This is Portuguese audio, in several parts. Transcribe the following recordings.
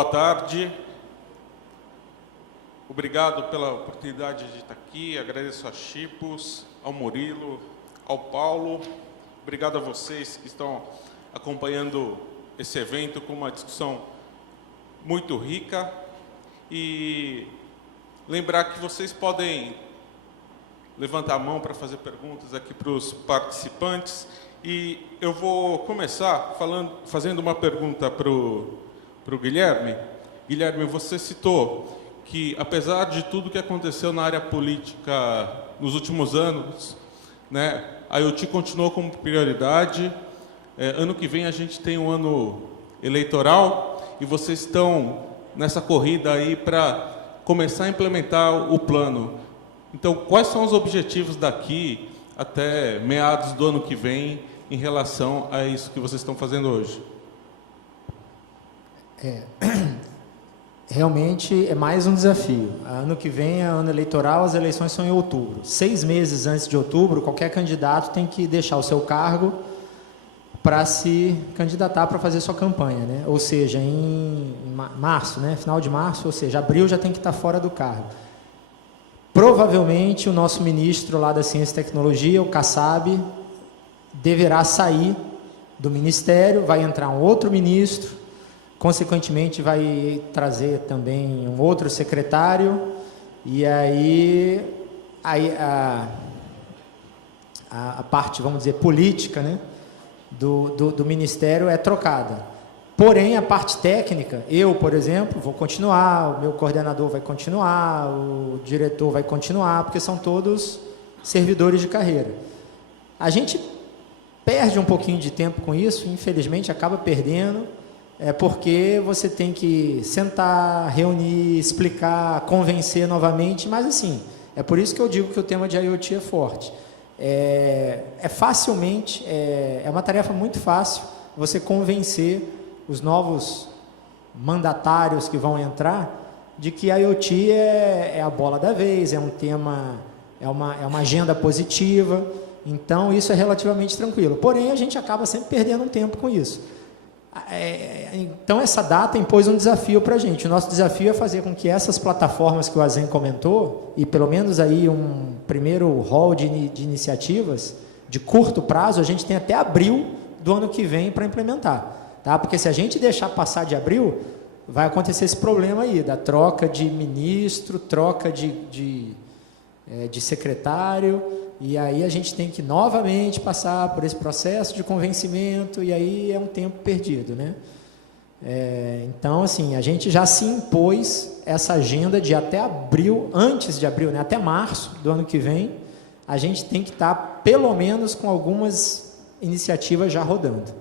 Boa tarde. Obrigado pela oportunidade de estar aqui. Agradeço a Chipos, ao Murilo, ao Paulo. Obrigado a vocês que estão acompanhando esse evento com uma discussão muito rica. E lembrar que vocês podem levantar a mão para fazer perguntas aqui para os participantes. E eu vou começar fazendo uma pergunta para o Guilherme. Guilherme, você citou que, apesar de tudo que aconteceu na área política nos últimos anos, né, a IoT continuou como prioridade. Ano que vem a gente tem um ano eleitoral e vocês estão nessa corrida aí para começar a implementar o plano. Então, quais são os objetivos daqui até meados do ano que vem em relação a isso que vocês estão fazendo hoje? Realmente é mais um desafio. Ano que vem é ano eleitoral, as eleições são em outubro. 6 meses antes de outubro, qualquer candidato tem que deixar o seu cargo para se candidatar para fazer sua campanha, né? Ou seja, em março, né? Final de março, ou seja, abril já tem que estar fora do cargo. Provavelmente o nosso ministro lá da Ciência e Tecnologia, o Kassab, deverá sair do ministério, vai entrar um outro ministro, consequentemente vai trazer também um outro secretário, e aí a parte, vamos dizer, política, né, do ministério é trocada. Porém, a parte técnica, eu, por exemplo, vou continuar, o meu coordenador vai continuar, o diretor vai continuar, porque são todos servidores de carreira. A gente perde um pouquinho de tempo com isso, infelizmente acaba perdendo, porque você tem que sentar, reunir, explicar, convencer novamente, mas assim, é por isso que eu digo que o tema de IoT é forte. Facilmente, é uma tarefa muito fácil você convencer os novos mandatários que vão entrar de que a IoT é a bola da vez, é um tema, é uma agenda positiva, então isso é relativamente tranquilo. Porém, a gente acaba sempre perdendo um tempo com isso. Então, essa data impôs um desafio para a gente. O nosso desafio é fazer com que essas plataformas que o Azen comentou, e pelo menos aí um primeiro rol de iniciativas de curto prazo, a gente tem até abril do ano que vem para implementar. Tá? Porque se a gente deixar passar de abril, vai acontecer esse problema aí, da troca de ministro, troca de secretário, e aí a gente tem que novamente passar por esse processo de convencimento, e aí é um tempo perdido, né? Então, assim, a gente já se impôs essa agenda de até abril, antes de abril, né? Até março do ano que vem, a gente tem que estar, pelo menos, com algumas iniciativas já rodando.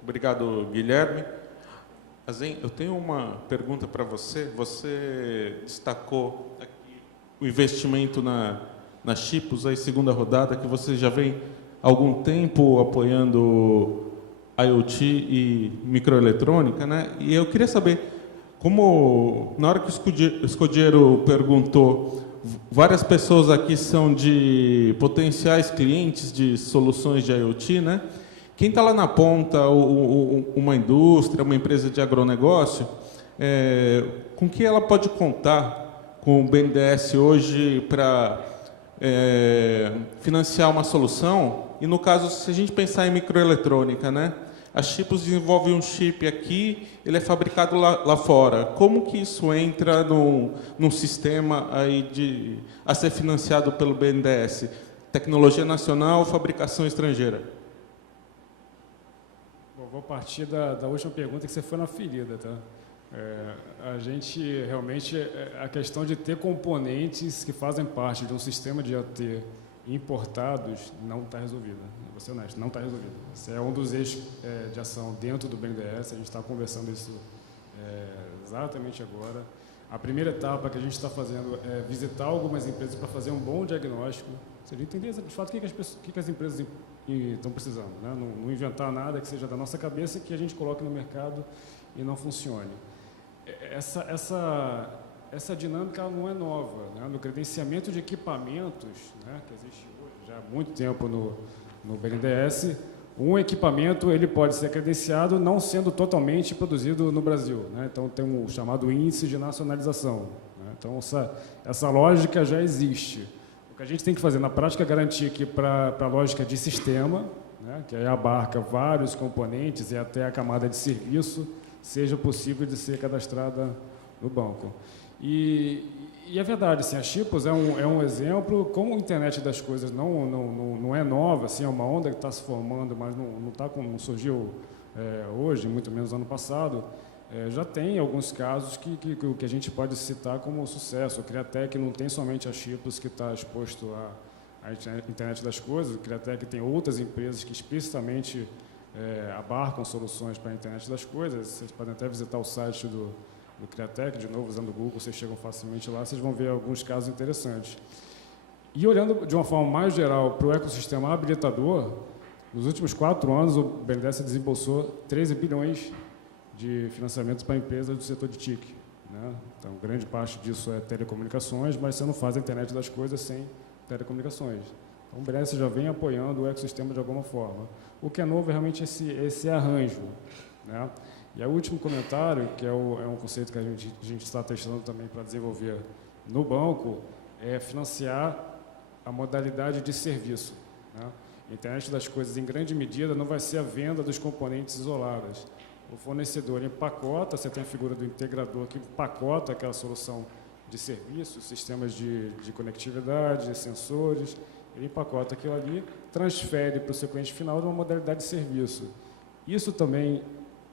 Obrigado, Guilherme. Azen, eu tenho uma pergunta para você. Você destacou aqui o investimento na Chipos, aí segunda rodada, que você já vem há algum tempo apoiando IoT e microeletrônica, né? E eu queria saber, como na hora que o Escudeiro perguntou, várias pessoas aqui são de potenciais clientes de soluções de IoT, né? Quem está lá na ponta, uma indústria, uma empresa de agronegócio, com que ela pode contar com o BNDES hoje para financiar uma solução? E, no caso, se a gente pensar em microeletrônica, né? A Chipos desenvolve um chip aqui, ele é fabricado lá fora. Como que isso entra num sistema aí a ser financiado pelo BNDES? Tecnologia nacional, fabricação estrangeira? Vou partir da última pergunta que você foi na ferida, tá? A gente realmente, a questão de ter componentes que fazem parte de um sistema de IoT importados não está resolvida. Vou ser honesto, não está resolvida. Esse é um dos eixos de ação dentro do BNDES, a gente está conversando isso exatamente agora. A primeira etapa que a gente está fazendo é visitar algumas empresas para fazer um bom diagnóstico, ou seja, entender de fato o que as empresas estão precisando, né? Não inventar nada que seja da nossa cabeça, que a gente coloque no mercado e não funcione. Essa dinâmica não é nova, né? No credenciamento de equipamentos, né, que existe hoje já há muito tempo no BNDES, um equipamento ele pode ser credenciado não sendo totalmente produzido no Brasil, né? Então, tem um chamado índice de nacionalização, né? Então, essa lógica já existe. O que a gente tem que fazer na prática é garantir que, para a lógica de sistema, né, que aí abarca vários componentes e até a camada de serviço, seja possível de ser cadastrada no banco. E é verdade, assim, a Chipos é um exemplo, como a internet das coisas não é nova, assim, é uma onda que está se formando, mas não surgiu hoje, muito menos ano passado. Já tem alguns casos que a gente pode citar como sucesso. O Criatec não tem somente a Chipos que está exposto à internet das coisas, o Criatec tem outras empresas que explicitamente abarcam soluções para a internet das coisas. Vocês podem até visitar o site do Criatec, de novo, usando o Google, vocês chegam facilmente lá, vocês vão ver alguns casos interessantes. E olhando de uma forma mais geral para o ecossistema habilitador, nos últimos 4 anos o BNDES desembolsou 13 bilhões de financiamentos para empresas do setor de TIC, né? Então, grande parte disso é telecomunicações, mas você não faz a internet das coisas sem telecomunicações. Então, o BNDES já vem apoiando o ecossistema de alguma forma. O que é novo é realmente esse arranjo, né? E o último comentário, que é um conceito que a gente está testando também para desenvolver no banco, é financiar a modalidade de serviço, né? A internet das coisas, em grande medida, não vai ser a venda dos componentes isolados. O fornecedor empacota, você tem a figura do integrador que empacota aquela solução de serviço, sistemas de conectividade, sensores, ele empacota aquilo ali, transfere para o seu cliente final de uma modalidade de serviço. Isso também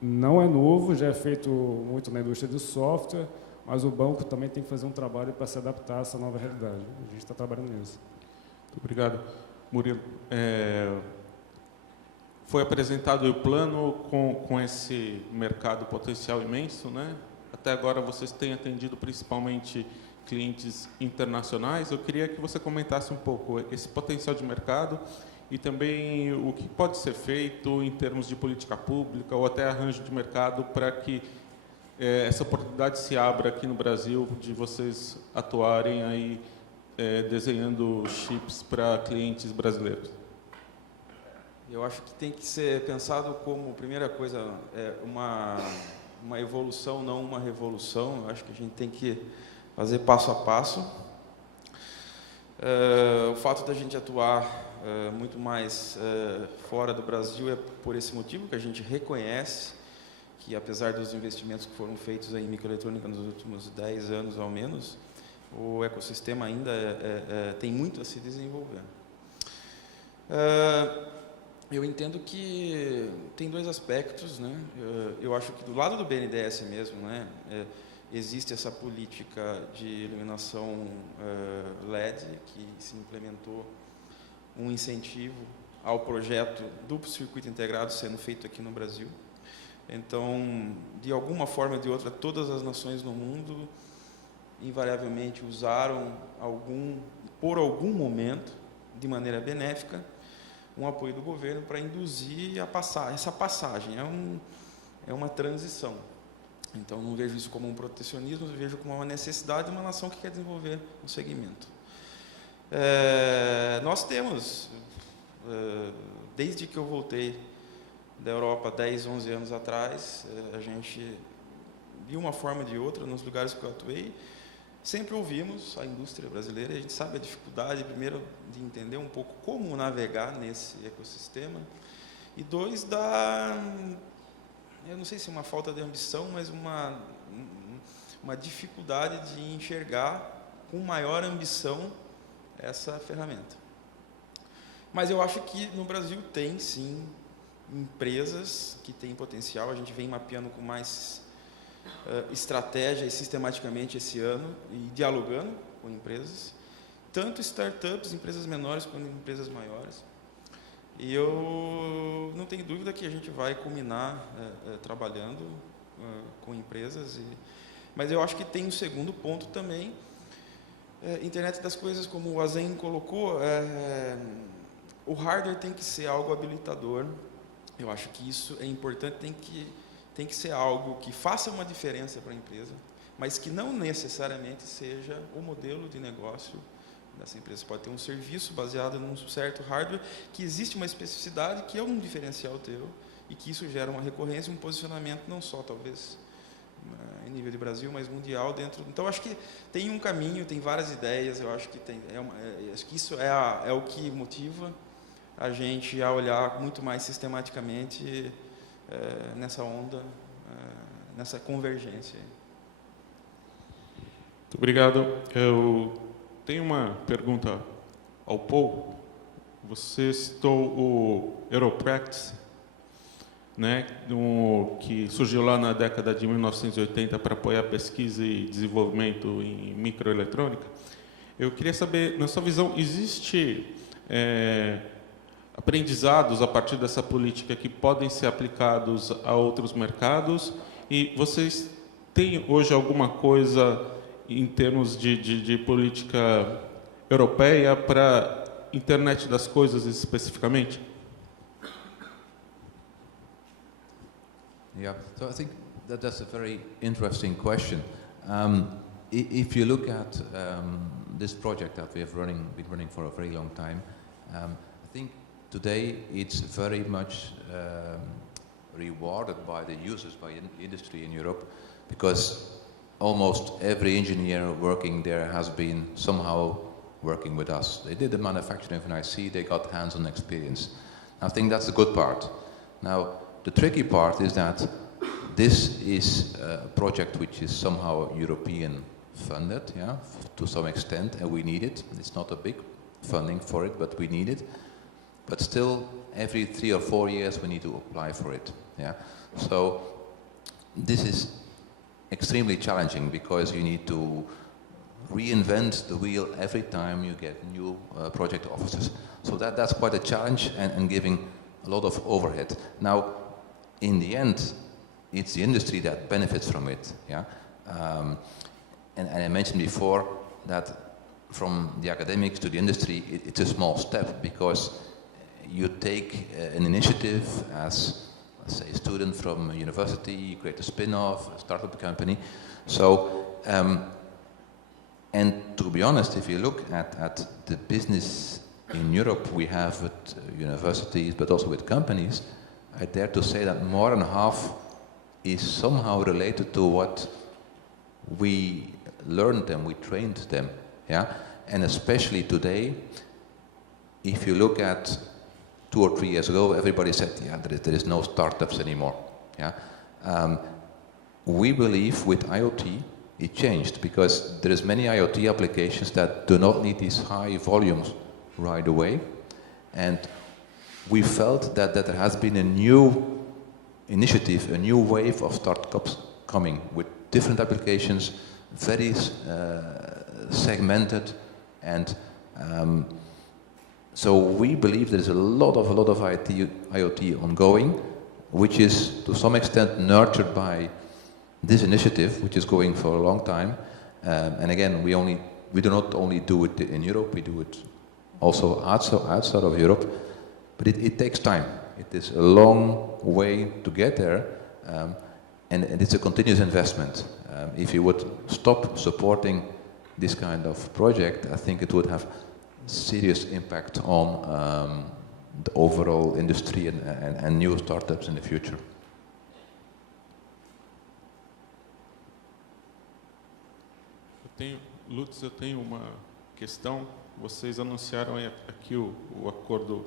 não é novo, já é feito muito na indústria do software, mas o banco também tem que fazer um trabalho para se adaptar a essa nova realidade. A gente está trabalhando nisso. Muito obrigado. Murilo, foi apresentado o plano com esse mercado potencial imenso, né? Até agora vocês têm atendido principalmente clientes internacionais. Eu queria que você comentasse um pouco esse potencial de mercado e também o que pode ser feito em termos de política pública ou até arranjo de mercado para que essa oportunidade se abra aqui no Brasil de vocês atuarem aí desenhando chips para clientes brasileiros. Eu acho que tem que ser pensado como, primeira coisa, uma evolução, não uma revolução. Eu acho que a gente tem que fazer passo a passo. O fato da gente atuar muito mais fora do Brasil é por esse motivo, que a gente reconhece que, apesar dos investimentos que foram feitos em microeletrônica nos últimos 10 anos, ao menos, o ecossistema ainda tem muito a se desenvolver. Eu entendo que tem 2 aspectos, né? Eu acho que do lado do BNDES mesmo, né, existe essa política de iluminação LED, que se implementou um incentivo ao projeto duplo circuito integrado sendo feito aqui no Brasil. Então, de alguma forma ou de outra, todas as nações no mundo invariavelmente usaram por algum momento, de maneira benéfica, um apoio do governo para induzir essa passagem. É uma transição. Então, não vejo isso como um protecionismo, eu vejo como uma necessidade de uma nação que quer desenvolver um segmento. Nós temos, desde que eu voltei da Europa 10, 11 anos atrás, a gente, de uma forma ou de outra, nos lugares que eu atuei, sempre ouvimos a indústria brasileira, a gente sabe a dificuldade, primeiro, de entender um pouco como navegar nesse ecossistema, e 2, eu não sei se é uma falta de ambição, mas uma dificuldade de enxergar com maior ambição essa ferramenta. Mas eu acho que no Brasil tem, sim, empresas que têm potencial, a gente vem mapeando com mais estratégia e sistematicamente esse ano e dialogando com empresas, tanto startups, empresas menores quanto empresas maiores. E eu não tenho dúvida que a gente vai culminar trabalhando com empresas. Mas eu acho que tem um segundo ponto também. Internet das coisas, como o Azen colocou, o hardware tem que ser algo habilitador. Eu acho que isso é importante, tem que ser algo que faça uma diferença para a empresa, mas que não necessariamente seja o modelo de negócio dessa empresa. Você pode ter um serviço baseado num certo hardware, que existe uma especificidade que é um diferencial teu, e que isso gera uma recorrência e um posicionamento não só, talvez, em nível de Brasil, mas mundial dentro. Então, acho que tem um caminho, tem várias ideias, eu acho que, acho que isso é o que motiva a gente a olhar muito mais sistematicamente nessa onda, nessa convergência. Muito obrigado. Eu tenho uma pergunta ao Paul. Você citou o Europractice, né, que surgiu lá na década de 1980 para apoiar pesquisa e desenvolvimento em microeletrônica. Eu queria saber, na sua visão, existe aprendizados a partir dessa política que podem ser aplicados a outros mercados? E vocês têm hoje alguma coisa em termos de política europeia para internet das coisas especificamente? Yeah, so I think that's a very interesting question. If you look at this project that we have been running for a very long time, I think today it's very much rewarded by the users, by industry in Europe, because almost every engineer working there has been somehow working with us. They did the manufacturing of an IC, they got hands-on experience. I think that's the good part. Now, the tricky part is that this is a project which is somehow European funded, yeah, to some extent, and we need it. It's not a big funding for it, but we need it. But still, every 3 or 4 years we need to apply for it. Yeah, so this is extremely challenging because you need to reinvent the wheel every time you get new project officers. So that's quite a challenge and giving a lot of overhead. Now, in the end, it's the industry that benefits from it. Yeah, and I mentioned before that from the academics to the industry, it's a small step because you take an initiative as, let's say, a student from a university, you create a spin-off, a startup company. So, and to be honest, if you look at the business in Europe we have with universities, but also with companies, I dare to say that more than half is somehow related to what we learned them, we trained them. Yeah, and especially today, if you look at 2 or 3 years ago, everybody said, yeah, there is no startups anymore. Yeah, we believe with IoT it changed because there is many IoT applications that do not need these high volumes right away, and we felt that there has been a new initiative, a new wave of startups coming with different applications, very segmented, and so we believe there is a lot of IoT ongoing, which is to some extent nurtured by this initiative, which is going for a long time. And again, we do not only do it in Europe, we do it also outside of Europe, but it takes time. It is a long way to get there, and it's a continuous investment. If you would stop supporting this kind of project, I think it would have serious impact on the overall industry and new startups in the future. Lutz, eu tenho uma questão. Vocês anunciaram aqui o acordo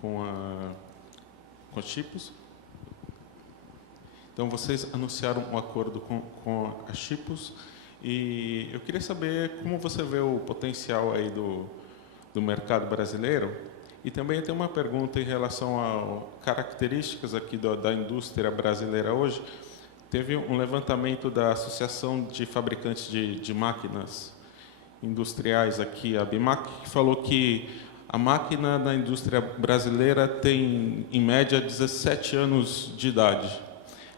com a Chipos. Então, vocês anunciaram um acordo com a Chipos e eu queria saber como você vê o potencial aí do mercado brasileiro. E também eu tenho uma pergunta em relação a características aqui da indústria brasileira hoje. Teve um levantamento da Associação de Fabricantes de Máquinas Industriais aqui, a BIMAC, que falou que a máquina da indústria brasileira tem, em média, 17 anos de idade.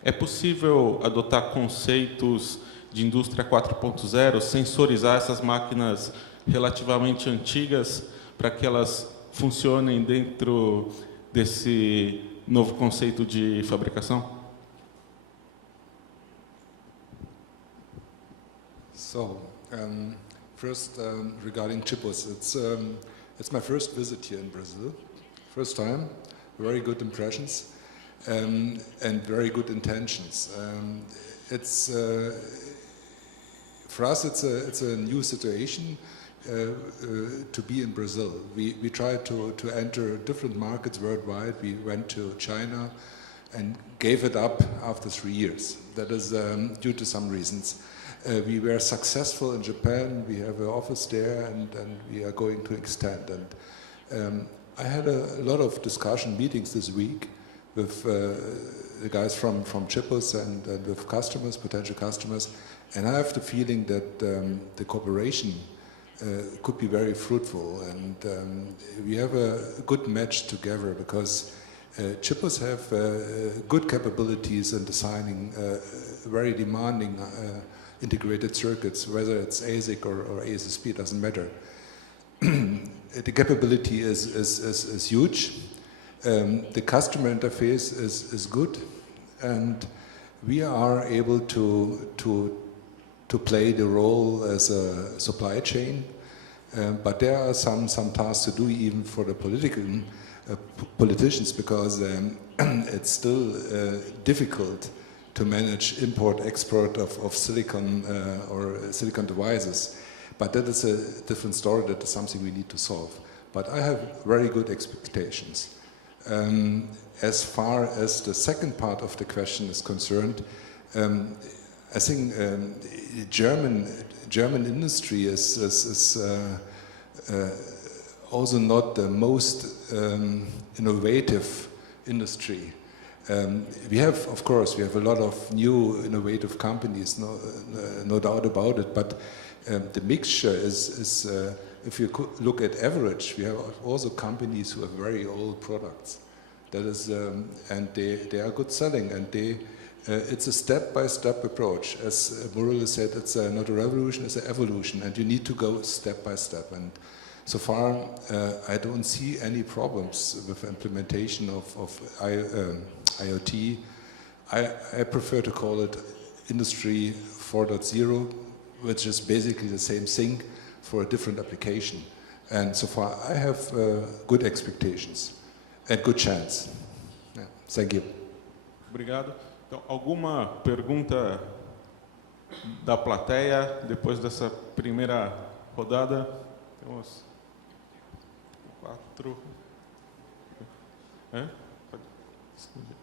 É possível adotar conceitos de indústria 4.0, sensorizar essas máquinas relativamente antigas para que elas funcionem dentro desse novo conceito de fabricação? So, First, regarding Chipos, it's my first visit here in Brazil. First time, very good impressions and very good intentions. For us, it's a new situation to be in Brazil. We tried to enter different markets worldwide. We went to China and gave it up after 3 years. That is due to some reasons. We were successful in Japan. We have an office there, and we are going to extend. And I had a lot of discussion meetings this week with the guys from Chipos and with customers, potential customers. And I have the feeling that the cooperation could be very fruitful, and we have a good match together because Chipos have good capabilities in designing very demanding integrated circuits, whether it's ASIC or ASSP, it doesn't matter. The capability is huge. The customer interface is good, and we are able to play the role as a supply chain. But there are some tasks to do even for the politicians, because it's still difficult to manage import-export of silicon or silicon devices. But that is a different story. That is something we need to solve. But I have very good expectations. As far as the second part of the question is concerned, I think German industry is also not the most innovative industry. We have, of course, a lot of new innovative companies, no doubt about it. But the mixture is if you look at average, we have also companies who have very old products. That is, and they are good selling, and it's a step-by-step approach. As Murilo said, it's not a revolution, it's an evolution, and you need to go step by step. And so far, I don't see any problems with implementation of IoT. I prefer to call it Industry 4.0, which is basically the same thing for a different application. And so far, I have good expectations and good chance. Yeah. Thank you. Obrigado. Então, alguma pergunta da plateia depois dessa primeira rodada? Temos 4. Pode escolher.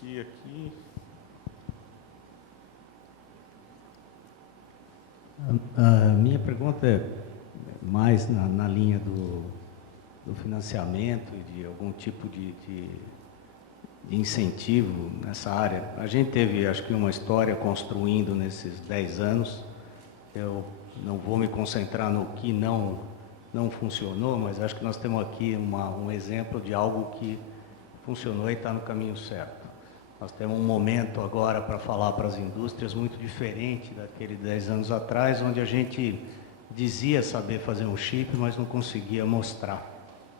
Aqui. A minha pergunta é mais na linha do financiamento e de algum tipo de incentivo nessa área. A gente teve, acho que, uma história construindo nesses 10 anos. Eu não vou me concentrar no que não funcionou, mas acho que nós temos aqui um exemplo de algo que funcionou e está no caminho certo. Nós temos um momento agora para falar para as indústrias muito diferente daquele 10 anos atrás, onde a gente dizia saber fazer um chip, mas não conseguia mostrar.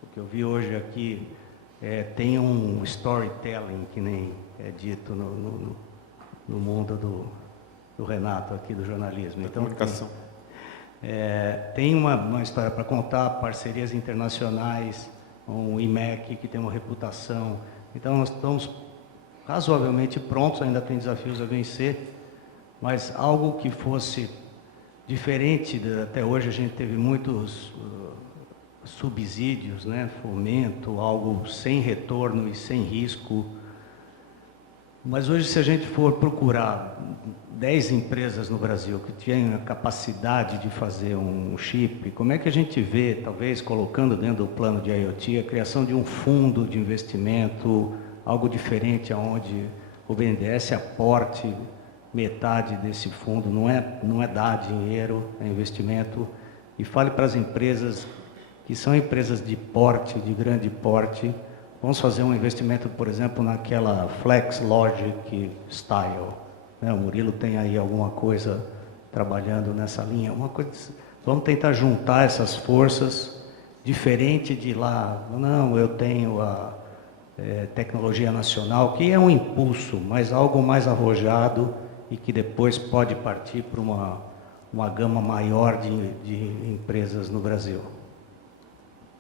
O que eu vi hoje aqui tem um storytelling, que nem é dito no mundo do Renato, aqui do jornalismo. Então, comunicação. Tem uma história para contar, parcerias internacionais, um IMEC que tem uma reputação. Então, nós estamos razoavelmente prontos, ainda tem desafios a vencer, mas algo que fosse diferente. Até hoje a gente teve muitos subsídios, né, fomento, algo sem retorno e sem risco. Mas hoje, se a gente for procurar 10 empresas no Brasil que tenham a capacidade de fazer um chip, como é que a gente vê, talvez colocando dentro do plano de IoT, a criação de um fundo de investimento, algo diferente, onde o BNDES aporte metade desse fundo, não é dar dinheiro, é investimento, e fale para as empresas que são empresas de porte, de grande porte, vamos fazer um investimento, por exemplo, naquela Flex Logic Style. O Murilo tem aí alguma coisa trabalhando nessa linha. Vamos tentar juntar essas forças, diferente de lá. Não, eu tenho a tecnologia nacional, que é um impulso, mas algo mais arrojado e que depois pode partir para uma gama maior de empresas no Brasil.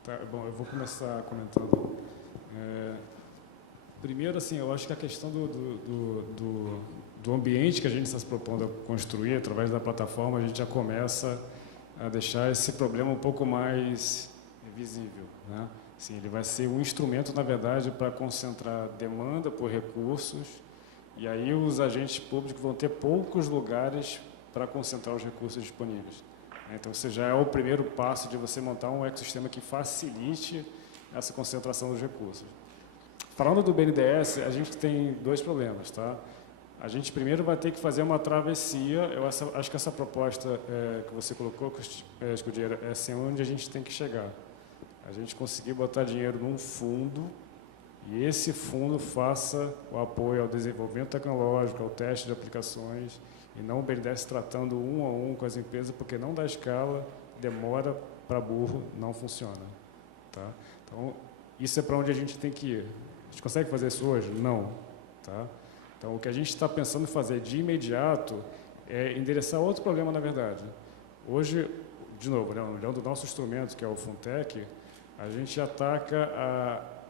Tá, bom, eu vou começar comentando. Primeiro, assim, eu acho que a questão do ambiente que a gente está se propondo a construir através da plataforma, a gente já começa a deixar esse problema um pouco mais visível, né? Sim, ele vai ser um instrumento, na verdade, para concentrar demanda por recursos, e aí os agentes públicos vão ter poucos lugares para concentrar os recursos disponíveis. Então, esse já é o primeiro passo de você montar um ecossistema que facilite essa concentração dos recursos. Falando do BNDES, a gente tem dois problemas, tá? A gente primeiro vai ter que fazer uma travessia. Acho que essa proposta que você colocou, Escudeiro, é assim onde a gente tem que chegar. A gente conseguir botar dinheiro num fundo e esse fundo faça o apoio ao desenvolvimento tecnológico, ao teste de aplicações, e não o BNDES tratando um a um com as empresas, porque não dá escala, demora para burro, não funciona. Tá? Então, isso é para onde a gente tem que ir. A gente consegue fazer isso hoje? Não. Tá? Então, o que a gente está pensando em fazer de imediato é endereçar outro problema, na verdade. Hoje, de novo, olhando o nosso instrumento, que é o Funtech, a gente ataca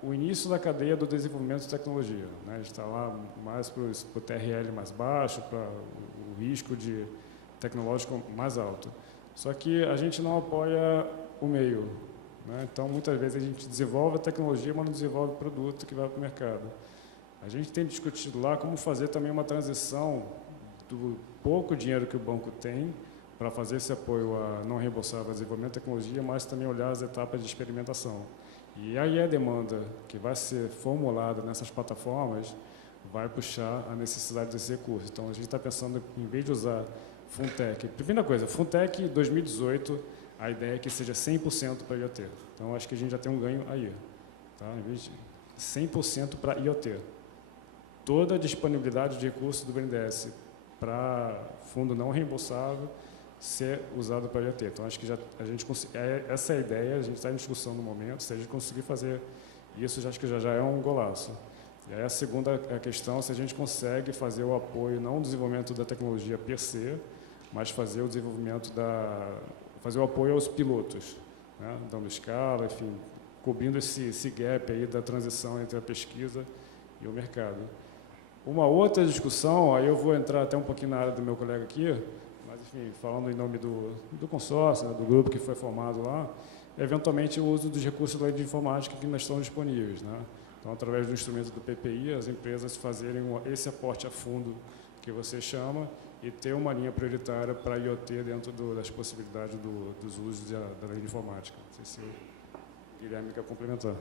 o início da cadeia do desenvolvimento de tecnologia, né? A gente está lá mais para o TRL mais baixo, para o risco tecnológico mais alto. Só que a gente não apoia o meio, né? Então, muitas vezes, a gente desenvolve a tecnologia, mas não desenvolve o produto que vai para o mercado. A gente tem discutido lá como fazer também uma transição do pouco dinheiro que o banco tem para fazer esse apoio a não reembolsável, desenvolvimento de tecnologia, mas também olhar as etapas de experimentação. E aí a demanda que vai ser formulada nessas plataformas vai puxar a necessidade desse recurso. Então, a gente está pensando, em vez de usar Funtech, primeira coisa, Funtech 2018, a ideia é que seja 100% para IoT. Então, acho que a gente já tem um ganho aí. Tá? Em vez de 100% para IoT. Toda a disponibilidade de recursos do BNDES para fundo não reembolsável ser usado para IoT. Então, acho que essa é a ideia, a gente está em discussão no momento. Se a gente conseguir fazer isso, acho que já é um golaço. E aí a segunda questão, se a gente consegue fazer o apoio, não o desenvolvimento da tecnologia per se, mas fazer o desenvolvimento fazer o apoio aos pilotos, né? Dando escala, enfim, cobrindo esse gap aí da transição entre a pesquisa e o mercado. Uma outra discussão, aí eu vou entrar até um pouquinho na área do meu colega aqui, mas, enfim, falando em nome do consórcio, né, do grupo que foi formado lá, eventualmente o uso dos recursos da lei de informática que ainda estão disponíveis, né? Então, através do instrumento do PPI, as empresas fazerem esse aporte a fundo que você chama e ter uma linha prioritária para IoT dentro das possibilidades dos usos da lei de informática. Não sei se o Guilherme quer complementar.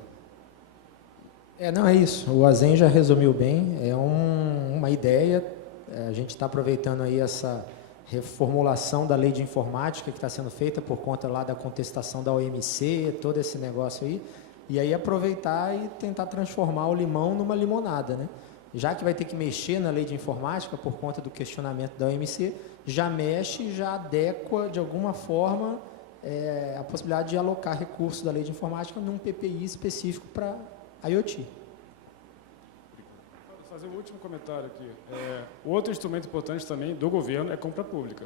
Não é isso. O Azen já resumiu bem. É uma ideia. A gente está aproveitando aí essa reformulação da lei de informática que está sendo feita por conta lá da contestação da OMC, todo esse negócio aí. E aí aproveitar e tentar transformar o limão numa limonada, né? Já que vai ter que mexer na lei de informática por conta do questionamento da OMC, já mexe, já adequa de alguma forma a possibilidade de alocar recursos da lei de informática num PPI específico para IoT. Vou fazer um último comentário aqui. Outro instrumento importante também do governo é compra pública.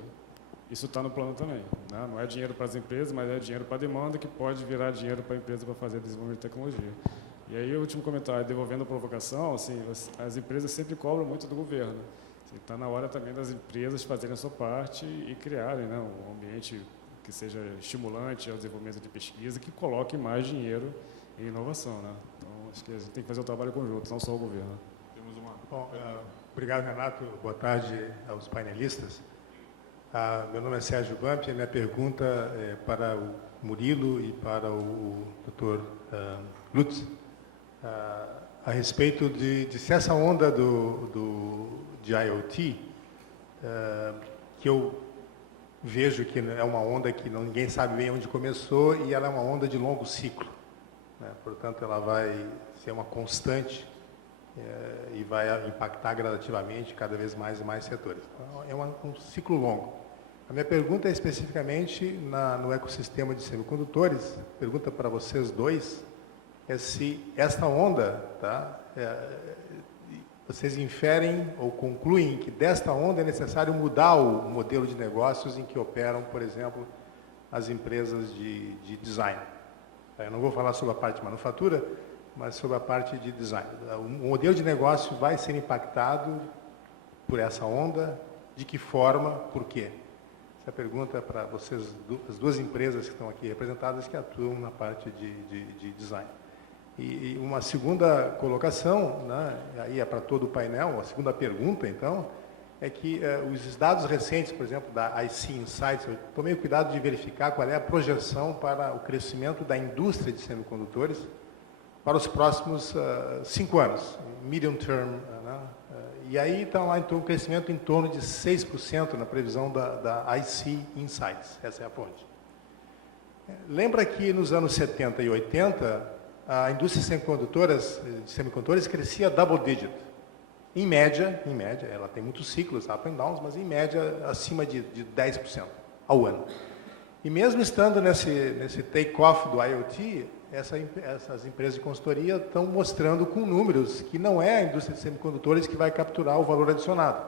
Isso está no plano também, né? Não é dinheiro para as empresas, mas é dinheiro para a demanda, que pode virar dinheiro para a empresa para fazer desenvolvimento de tecnologia. E aí, o último comentário, devolvendo a provocação, assim, as empresas sempre cobram muito do governo. Está na hora também das empresas fazerem a sua parte e criarem, né, um ambiente que seja estimulante ao desenvolvimento de pesquisa, que coloque mais dinheiro em inovação, né? Então, acho que a gente tem que fazer o trabalho conjunto, não só o governo. Temos uma... Bom, obrigado, Renato. Boa tarde aos painelistas. Meu nome é Sérgio Bump e a minha pergunta é para o Murilo e para o Dr. Lutz, a respeito de se essa onda de IoT, que eu vejo que é uma onda que ninguém sabe bem onde começou e ela é uma onda de longo ciclo, né? Portanto, ela vai ser uma constante e vai impactar gradativamente cada vez mais e mais setores. Então, é um ciclo longo. A minha pergunta é especificamente no ecossistema de semicondutores. Pergunta para vocês dois é se esta onda, tá? vocês inferem ou concluem que desta onda é necessário mudar o modelo de negócios em que operam, por exemplo, as empresas de design. Eu não vou falar sobre a parte de manufatura, mas sobre a parte de design. O modelo de negócio vai ser impactado por essa onda? De que forma? Por quê? Essa pergunta é para vocês, as duas empresas que estão aqui representadas, que atuam na parte de design. E uma segunda colocação, né, aí é para todo o painel, a segunda pergunta, então, é que os dados recentes, por exemplo, da IC Insights, eu tomei o cuidado de verificar qual é a projeção para o crescimento da indústria de semicondutores para os próximos 5 anos, medium term, né? E aí está lá então um crescimento em torno de 6% na previsão da IC Insights, essa é a fonte. Lembra que nos anos 70 e 80, a indústria de semicondutores crescia double digit. Em média, ela tem muitos ciclos, up and downs, mas em média acima de 10% ao ano. E mesmo estando nesse take-off do IoT, essas empresas de consultoria estão mostrando com números que não é a indústria de semicondutores que vai capturar o valor adicionado.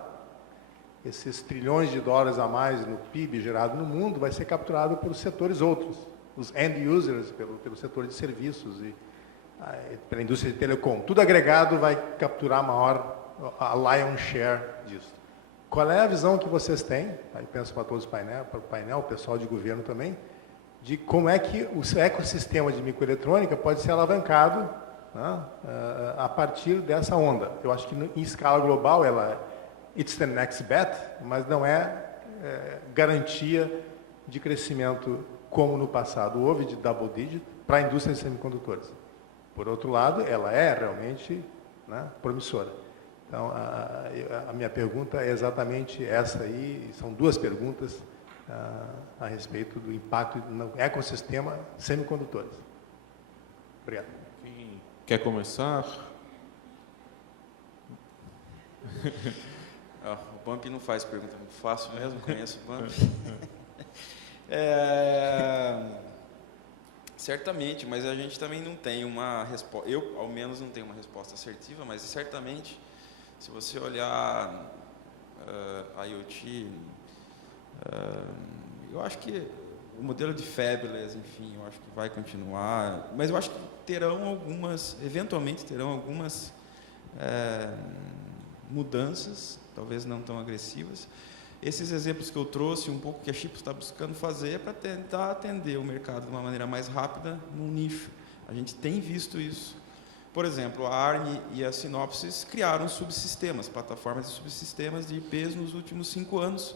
Esses trilhões de dólares a mais no PIB gerado no mundo vai ser capturado pelos setores outros, os end users, pelo setor de serviços e pela indústria de telecom. Tudo agregado vai capturar a lion share disso. Qual é a visão que vocês têm, aí penso para todos os painel, para o painel, o pessoal de governo também, de como é que o ecossistema de microeletrônica pode ser alavancado, né, a partir dessa onda? Eu acho que em escala global it's the next bet, mas não é garantia de crescimento como no passado houve de double digit para a indústria de semicondutores. Por outro lado, ela é realmente, né, promissora. Então, a minha pergunta é exatamente essa aí, são duas perguntas a respeito do impacto no ecossistema semicondutores. Obrigado. Quem quer começar? O Bump não faz pergunta muito fácil mesmo, conheço o Bump. Certamente, mas a gente também não tem uma resposta, eu ao menos não tenho uma resposta assertiva, mas certamente, se você olhar IoT, eu acho que o modelo de fabless, enfim, eu acho que vai continuar, mas eu acho que eventualmente terão algumas mudanças, talvez não tão agressivas. Esses exemplos que eu trouxe, um pouco que a Chipos está buscando fazer é para tentar atender o mercado de uma maneira mais rápida num nicho. A gente tem visto isso. Por exemplo, a ARM e a Synopsys criaram subsistemas, plataformas de subsistemas de IPs nos últimos 5 anos.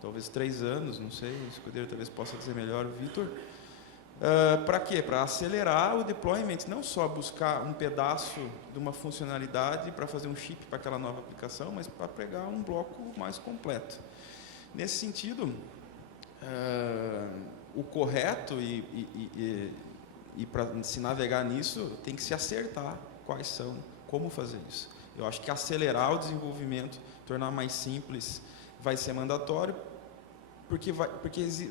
Talvez 3 anos, não sei, o escudeiro talvez possa dizer melhor, o Vitor. Para quê? Para acelerar o deployment, não só buscar um pedaço de uma funcionalidade para fazer um chip para aquela nova aplicação, mas para pegar um bloco mais completo. Nesse sentido, o correto e para se navegar nisso, tem que se acertar como fazer isso. Eu acho que acelerar o desenvolvimento, tornar mais simples, vai ser mandatório, porque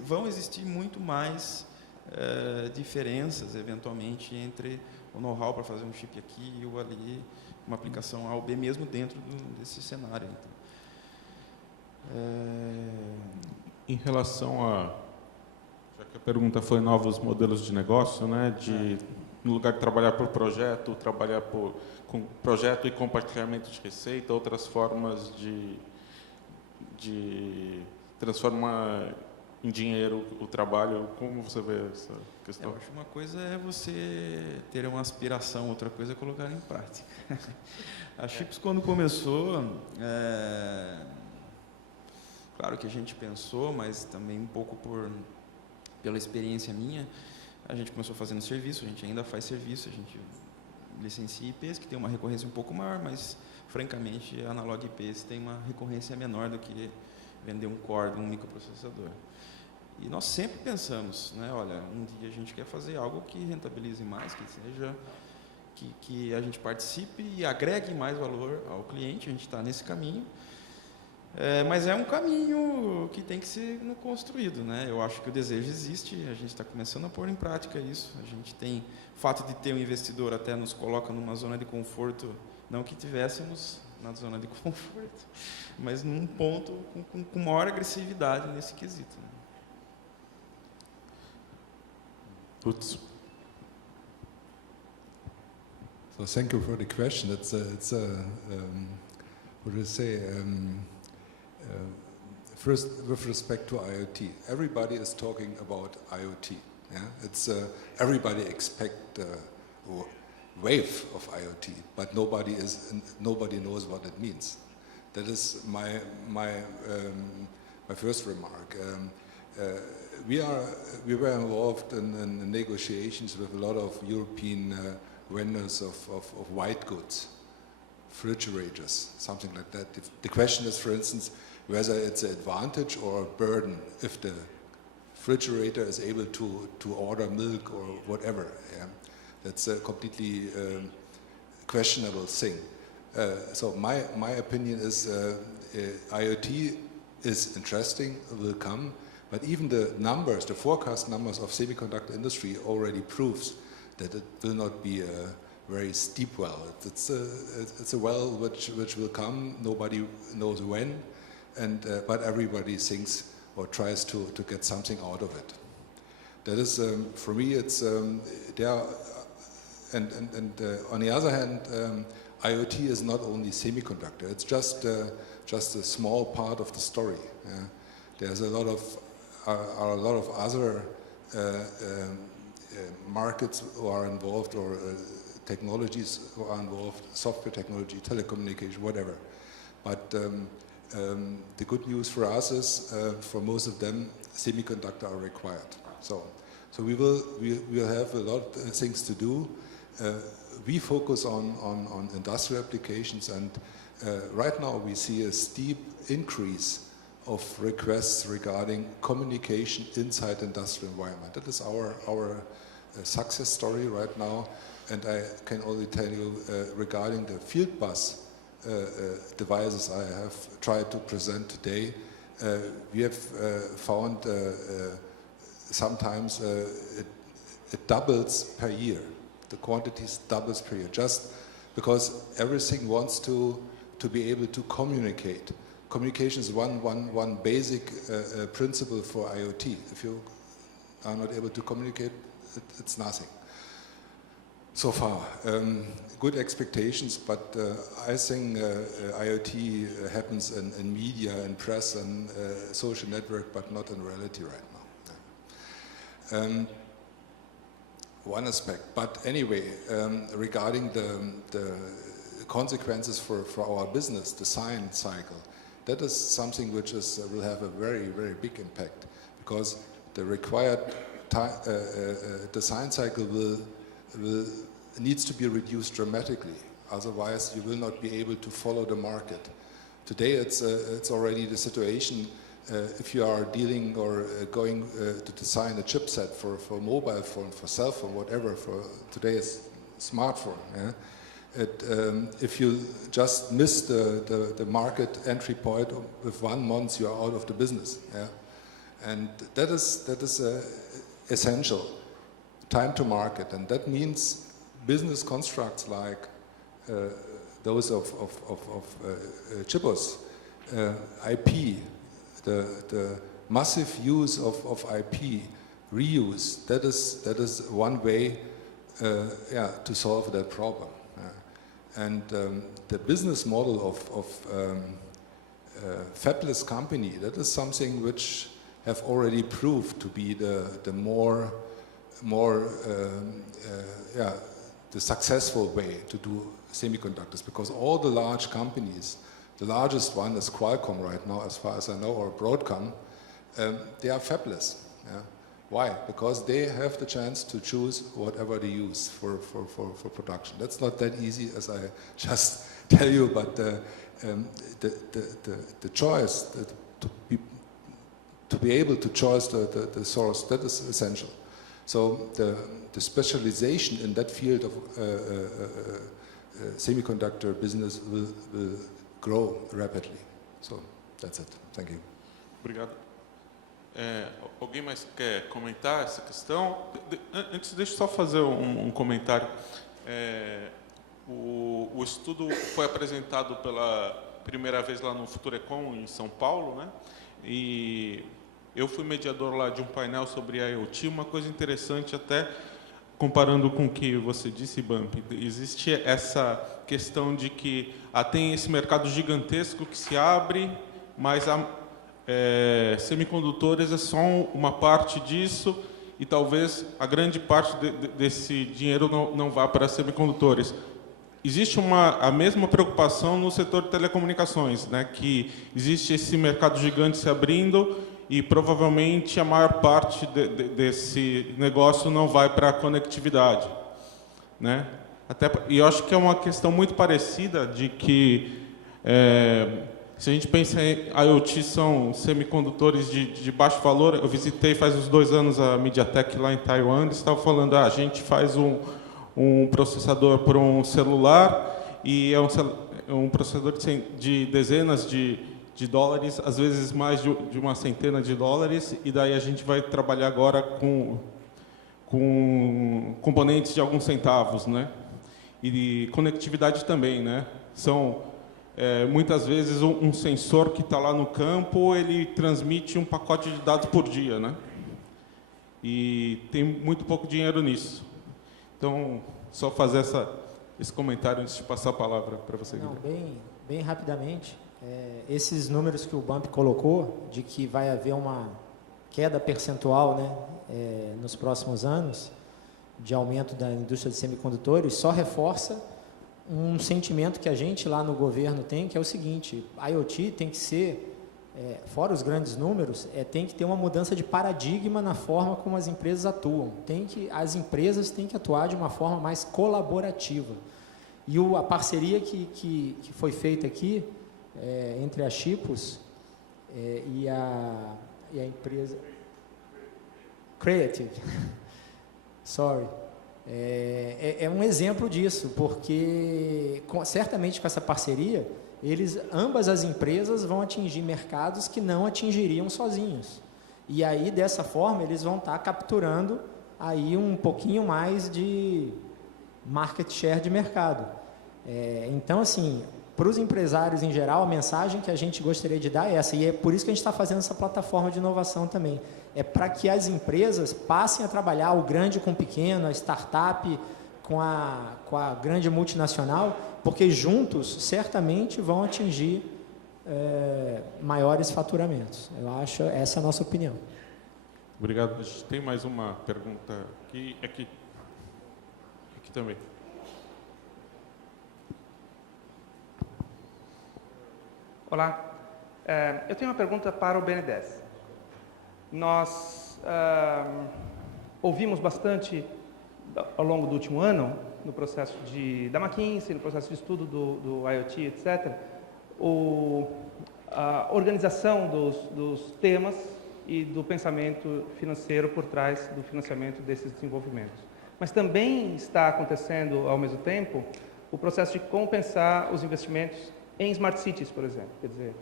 vão existir muito mais diferenças, eventualmente, entre o know-how para fazer um chip aqui e o ali, uma aplicação A ou B, mesmo dentro desse cenário. Então, Em relação já que a pergunta foi novos modelos de negócio, né, no lugar de trabalhar por projeto, trabalhar com projeto e compartilhamento de receita, outras formas de transformar em dinheiro o trabalho. Como você vê essa questão? Eu acho uma coisa é você ter uma aspiração, outra coisa é colocar em prática. A Chipos, quando começou, claro que a gente pensou, mas também um pouco pela experiência minha, a gente começou fazendo serviço, a gente ainda faz serviço, a gente licencia IPs, que tem uma recorrência um pouco maior, mas, francamente, a Analog IPs tem uma recorrência menor do que vender um core de um microprocessador. E nós sempre pensamos, né, olha, um dia a gente quer fazer algo que rentabilize mais, que seja, que a gente participe e agregue mais valor ao cliente, a gente está nesse caminho. Mas é um caminho que tem que ser construído, né? Eu acho que o desejo existe, a gente está começando a pôr em prática isso. A gente tem, o fato de ter um investidor até nos coloca numa zona de conforto Não que tivéssemos na zona de conforto, mas num ponto com maior agressividade nesse quesito. Né? Putz. So thank you for the question. It's what do you say? First, with respect to IoT, everybody is talking about IoT. Yeah, it's everybody expect a wave of IoT, but nobody knows what it means. That is my first remark. We were involved in negotiations with a lot of European vendors of white goods, refrigerators, something like that. The question is, for instance, whether it's an advantage or a burden if the refrigerator is able to order milk or whatever. Yeah? That's a completely questionable thing. So my opinion is IoT is interesting, will come, but even the numbers, the forecast numbers of semiconductor industry already proves that it will not be a very steep well. It's a well which will come. Nobody knows when, and but everybody thinks or tries to get something out of it. That is for me. It's there, and on the other hand, IoT is not only semiconductor. It's just a small part of the story. There's a lot of other markets who are involved, or technologies who are involved, software technology, telecommunication, whatever. But the good news for us is, for most of them, semiconductor are required. So we will have a lot of things to do. We focus on industrial applications, and right now we see a steep increase of requests regarding communication inside industrial environment. That is our success story right now, and I can only tell you regarding the field bus devices I have tried to present today, we have found sometimes it doubles per year. The quantities doubles per year, just because everything wants to be able to communicate. Communication is one basic principle for IoT. If you are not able to communicate, it's nothing. So far, good expectations, but I think IoT happens in media and press and social network, but not in reality right now. One aspect, but anyway, regarding the consequences for our business, the design cycle, that is something which will have a very, very big impact, because the required design cycle needs to be reduced dramatically. Otherwise, you will not be able to follow the market. Today, it's already the situation. If you are dealing or going to design a chipset for mobile phone, for cell phone, whatever, for today's smartphone, yeah? If you just miss the market entry point with 1 month, you are out of the business. Yeah? And that is essential, time to market, and that means business constructs like those of Chipos, IP, the massive use of IP, reuse. That is one way, to solve that problem. And the business model of fabless company, that is something which have already proved to be the more the successful way to do semiconductors, because all the large companies, the largest one is Qualcomm right now, as far as I know, or Broadcom, they are fabless. Yeah? Why? Because they have the chance to choose whatever they use for production. That's not that easy, as I just tell you, but the choice, to be able to choose the source, that is essential. So the specialization in that field of semiconductor business will grow rapidly. So that's it. Thank you. Obrigado. Alguém mais quer comentar essa questão? Antes, deixa eu só fazer um comentário. O estudo foi apresentado pela primeira vez lá no Futurecom, em São Paulo, né? E eu fui mediador lá de um painel sobre IoT. Uma coisa interessante, até comparando com o que você disse, Bump, existe essa questão de que tem esse mercado gigantesco que se abre, mas semicondutores é só uma parte disso, e talvez a grande parte desse dinheiro não vá para semicondutores. Existe a mesma preocupação no setor de telecomunicações, né, que existe esse mercado gigante se abrindo e provavelmente a maior parte desse negócio não vai para a conectividade, né? E eu acho que é uma questão muito parecida de que, se a gente pensa em IoT, são semicondutores de baixo valor. Eu visitei faz uns 2 anos a MediaTek lá em Taiwan, eles estavam falando, a gente faz um processador para um celular, e é um processador de dezenas de dólares, às vezes mais de uma centena de dólares, e daí a gente vai trabalhar agora com componentes de alguns centavos, né? E conectividade também, né? São muitas vezes um sensor que está lá no campo, ele transmite um pacote de dados por dia, né? E tem muito pouco dinheiro nisso. Então, só fazer esse comentário antes de passar a palavra para você. Não, bem rapidamente, esses números que o Bump colocou, de que vai haver uma queda percentual, né, nos próximos anos, de aumento da indústria de semicondutores, só reforça um sentimento que a gente lá no governo tem, que é o seguinte: a IoT tem que ser, fora os grandes números, tem que ter uma mudança de paradigma na forma como as empresas atuam. As empresas têm que atuar de uma forma mais colaborativa. E a parceria que foi feita aqui, entre a Chipos e a empresa Creative, é um exemplo disso, porque certamente com essa parceria, ambas as empresas vão atingir mercados que não atingiriam sozinhos. E aí, dessa forma, eles vão estar capturando aí um pouquinho mais de market share de mercado. Então, assim, para os empresários em geral, a mensagem que a gente gostaria de dar é essa, e é por isso que a gente está fazendo essa plataforma de inovação também. É para que as empresas passem a trabalhar o grande com o pequeno, a startup com a grande multinacional, porque juntos, certamente, vão atingir maiores faturamentos. Eu acho essa a nossa opinião. Obrigado. A gente tem mais uma pergunta aqui também. Olá, eu tenho uma pergunta para o BNDES. Nós ouvimos bastante ao longo do último ano, no processo da McKinsey, no processo de estudo do IoT, etc., a organização dos temas e do pensamento financeiro por trás do financiamento desses desenvolvimentos. Mas também está acontecendo, ao mesmo tempo, o processo de compensar os investimentos em Smart Cities, por exemplo. Quer dizer,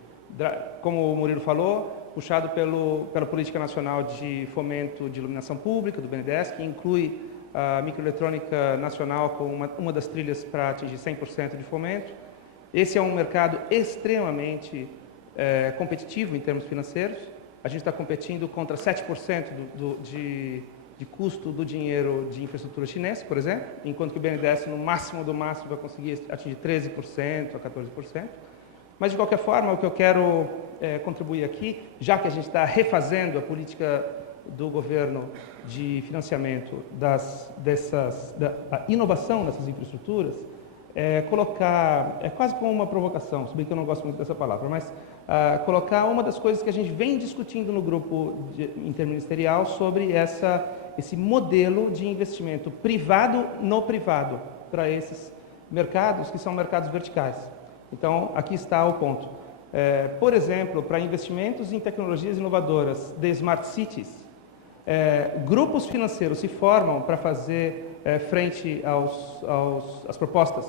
como o Murilo falou, puxado pela Política Nacional de Fomento de Iluminação Pública, do BNDES, que inclui a microeletrônica nacional como uma das trilhas para atingir 100% de fomento. Esse é um mercado extremamente competitivo em termos financeiros. A gente está competindo contra 7% de custo do dinheiro de infraestrutura chinesa, por exemplo, enquanto que o BNDES, no máximo do máximo, vai conseguir atingir 13% a 14%. Mas, de qualquer forma, o que eu quero contribuir aqui, já que a gente está refazendo a política do governo de financiamento da inovação nessas infraestruturas, colocar, quase como uma provocação, se bem que eu não gosto muito dessa palavra, mas colocar uma das coisas que a gente vem discutindo no grupo interministerial sobre esse modelo de investimento privado no privado para esses mercados que são mercados verticais. Então, aqui está o ponto. Por exemplo, para investimentos em tecnologias inovadoras de Smart Cities, grupos financeiros se formam para fazer frente às propostas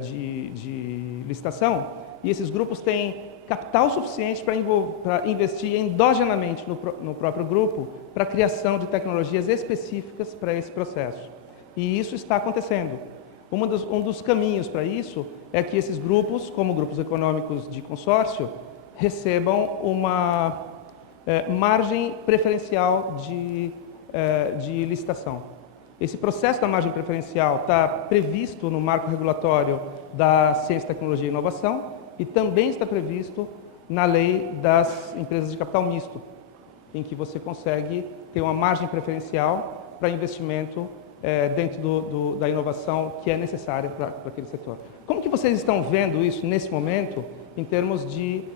de licitação, e esses grupos têm capital suficiente para investir endogenamente no próprio grupo para a criação de tecnologias específicas para esse processo. E isso está acontecendo. Um dos caminhos para isso é que esses grupos, como grupos econômicos de consórcio, recebam uma margem preferencial de licitação. Esse processo da margem preferencial está previsto no marco regulatório da Ciência, Tecnologia e Inovação e também está previsto na lei das empresas de capital misto, em que você consegue ter uma margem preferencial para investimento dentro da inovação que é necessária para aquele setor. Como que vocês estão vendo isso nesse momento, em termos de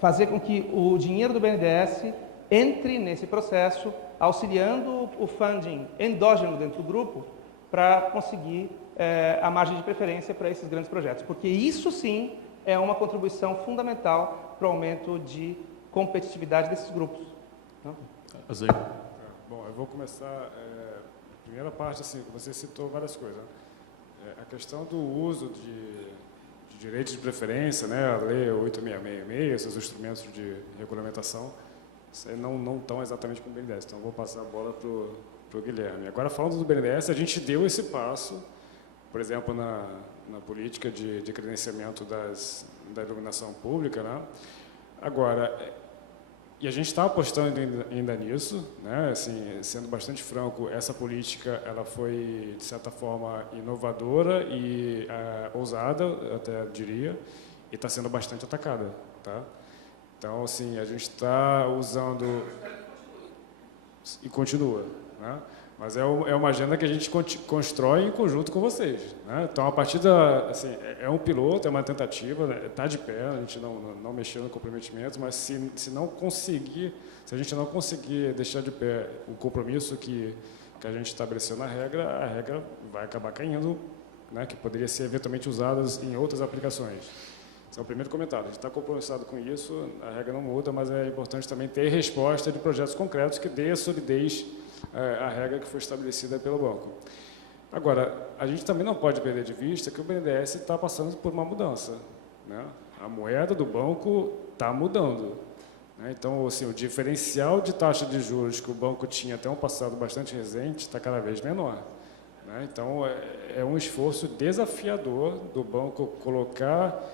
fazer com que o dinheiro do BNDES entre nesse processo, auxiliando o funding endógeno dentro do grupo, para conseguir a margem de preferência para esses grandes projetos? Porque isso sim é uma contribuição fundamental para o aumento de competitividade desses grupos. Bom, eu vou começar. Primeira parte, assim, você citou várias coisas. A questão do uso de direitos de preferência, né, a Lei 8666, esses instrumentos de regulamentação, não estão exatamente com o BNDES. Então, eu vou passar a bola para o Guilherme. Agora, falando do BNDES, a gente deu esse passo, por exemplo, na política de credenciamento da iluminação pública, né? Agora, e a gente está apostando ainda nisso, né? Assim, sendo bastante franco, essa política ela foi, de certa forma, inovadora e ousada, eu até diria, e está sendo bastante atacada. Tá? Então, assim, a gente está usando... E continua. Né? Mas é uma agenda que a gente constrói em conjunto com vocês. Né? Então, a partir assim, é um piloto, é uma tentativa, está de pé, a gente não mexeu no comprometimento, mas se a gente não conseguir deixar de pé o compromisso que a gente estabeleceu na regra, a regra vai acabar caindo, né? Que poderia ser eventualmente usada em outras aplicações. Esse é o primeiro comentário. A gente está compromissado com isso, a regra não muda, mas é importante também ter resposta de projetos concretos que dê solidez à regra que foi estabelecida pelo banco. Agora, a gente também não pode perder de vista que o BNDES está passando por uma mudança. Né? A moeda do banco está mudando. Né? Então, assim, o diferencial de taxa de juros que o banco tinha até um passado bastante recente está cada vez menor. Né? Então, é um esforço desafiador do banco colocar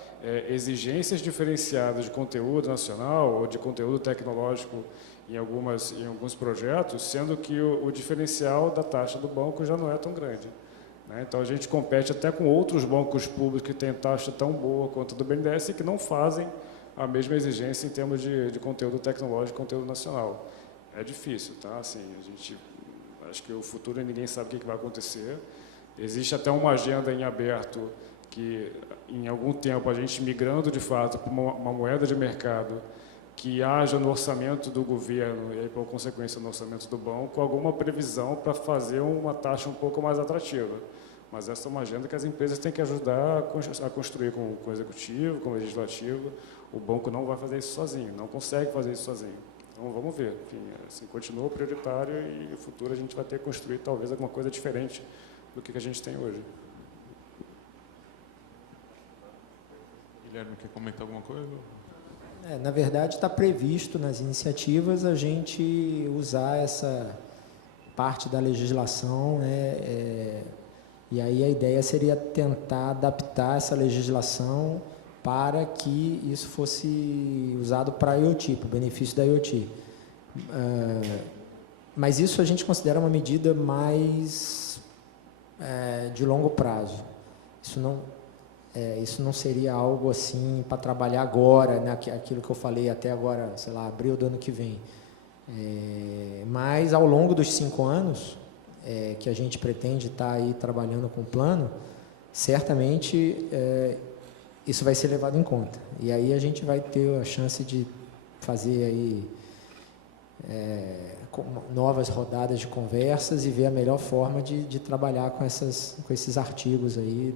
exigências diferenciadas de conteúdo nacional ou de conteúdo tecnológico em alguns projetos, sendo que o diferencial da taxa do banco já não é tão grande. Né? Então, a gente compete até com outros bancos públicos que têm taxa tão boa quanto a do BNDES e que não fazem a mesma exigência em termos de conteúdo tecnológico e conteúdo nacional. É difícil, tá? Assim, acho que o futuro ninguém sabe o que vai acontecer. Existe até uma agenda em aberto que, em algum tempo, a gente migrando de fato para uma moeda de mercado que haja no orçamento do governo e, aí, por consequência, no orçamento do banco, alguma previsão para fazer uma taxa um pouco mais atrativa. Mas essa é uma agenda que as empresas têm que ajudar a construir com o executivo, com o legislativo. O banco não vai fazer isso sozinho, não consegue fazer isso sozinho. Então, vamos ver. Enfim, assim, continua prioritário e no futuro a gente vai ter que construir talvez alguma coisa diferente do que a gente tem hoje. Guilherme, quer comentar alguma coisa? Na verdade, está previsto nas iniciativas a gente usar essa parte da legislação, né? E aí a ideia seria tentar adaptar essa legislação para que isso fosse usado para a IoT, para o benefício da IoT. Mas isso a gente considera uma medida mais de longo prazo. Isso não seria algo assim para trabalhar agora, né, aquilo que eu falei até agora, sei lá, abril do ano que vem. Mas ao longo dos 5 anos que a gente pretende estar aí trabalhando com o plano, certamente isso vai ser levado em conta. E aí a gente vai ter a chance de fazer aí novas rodadas de conversas e ver a melhor forma de trabalhar com esses artigos aí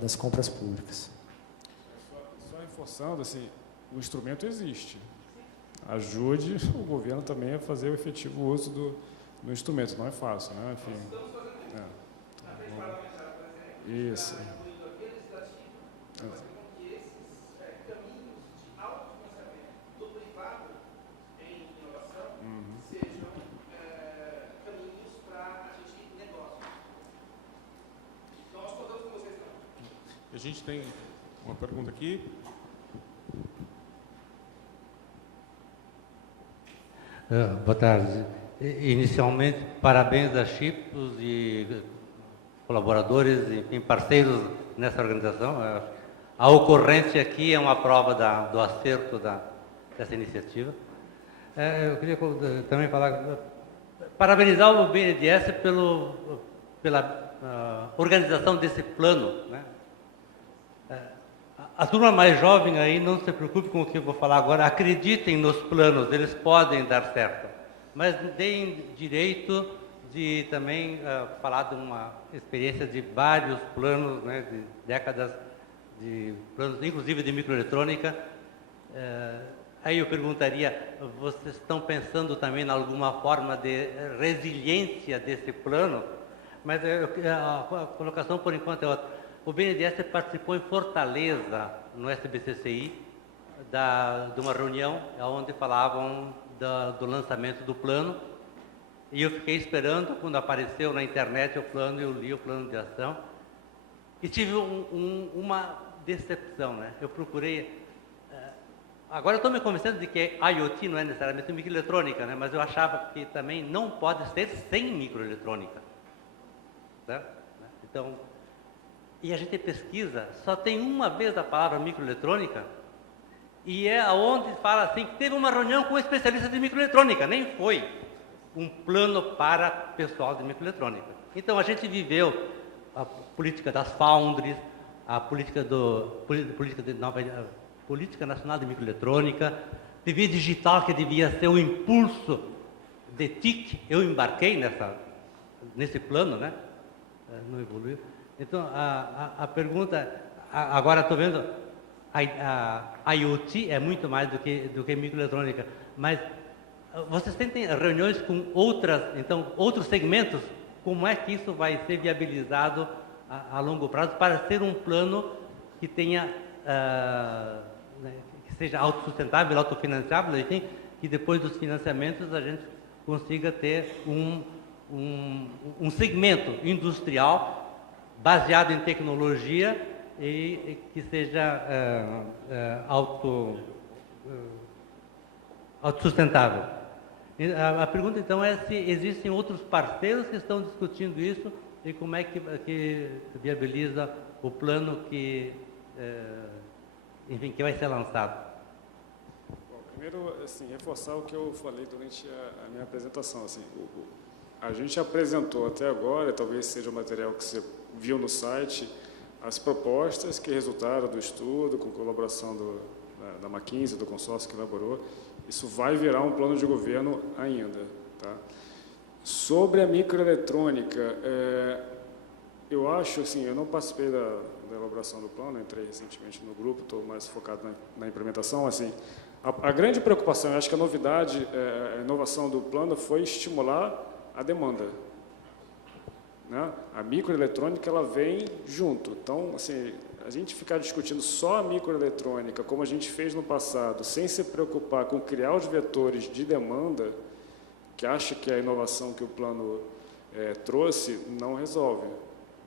das compras públicas. Só reforçando, assim, o instrumento existe. Ajude o governo também a fazer o efetivo uso do instrumento. Não é fácil, né? Enfim. Isso. gente tem uma pergunta aqui. Boa tarde. Inicialmente, parabéns a Chipos e colaboradores, enfim, parceiros nessa organização. A ocorrência aqui é uma prova do acerto dessa iniciativa. Eu queria também falar, parabenizar o BNDES pela organização desse plano, né? A turma mais jovem aí, não se preocupe com o que eu vou falar agora, acreditem nos planos, eles podem dar certo, mas deem direito de também falar de uma experiência de vários planos, né, de décadas de planos, inclusive de microeletrônica. Aí eu perguntaria, vocês estão pensando também em alguma forma de resiliência desse plano? Mas a colocação por enquanto é outra. O BNDES participou em Fortaleza, no SBCCI, de uma reunião onde falavam do lançamento do plano, e eu fiquei esperando quando apareceu na internet o plano, eu li o plano de ação, e tive uma decepção, né? Eu procurei... Agora eu estou me convencendo de que IoT não é necessariamente microeletrônica, né? Mas eu achava que também não pode ser sem microeletrônica, certo? Então, e a gente pesquisa, só tem uma vez a palavra microeletrônica, e é onde fala assim, que teve uma reunião com um especialista de microeletrônica, nem foi um plano para pessoal de microeletrônica. Então a gente viveu a política das foundries, a política Política Nacional de Microeletrônica, TV digital, que devia ser o impulso de TIC, eu embarquei nesse plano, né? Não evoluiu. Então, a pergunta, agora estou vendo, a IoT é muito mais do que microeletrônica, mas vocês têm reuniões com outros segmentos, como é que isso vai ser viabilizado a longo prazo para ser um plano que tenha, que seja autossustentável, autofinanciável, enfim, que depois dos financiamentos a gente consiga ter um segmento industrial baseado em tecnologia e que seja autossustentável. A pergunta, então, é se existem outros parceiros que estão discutindo isso e como é que viabiliza o plano que vai ser lançado. Bom, primeiro, assim, reforçar o que eu falei durante a minha apresentação. Assim, a gente apresentou até agora, talvez seja o material que você viu no site, as propostas que resultaram do estudo, com colaboração da McKinsey, do consórcio que elaborou. Isso vai virar um plano de governo ainda. Tá? Sobre a microeletrônica, eu acho, assim, eu não participei da elaboração do plano, entrei recentemente no grupo, estou mais focado na implementação. Assim, a grande preocupação, eu acho que a novidade, a inovação do plano foi estimular a demanda. Né? A microeletrônica, ela vem junto. Então, assim, a gente ficar discutindo só a microeletrônica, como a gente fez no passado, sem se preocupar com criar os vetores de demanda, que acha que a inovação que o plano trouxe, não resolve.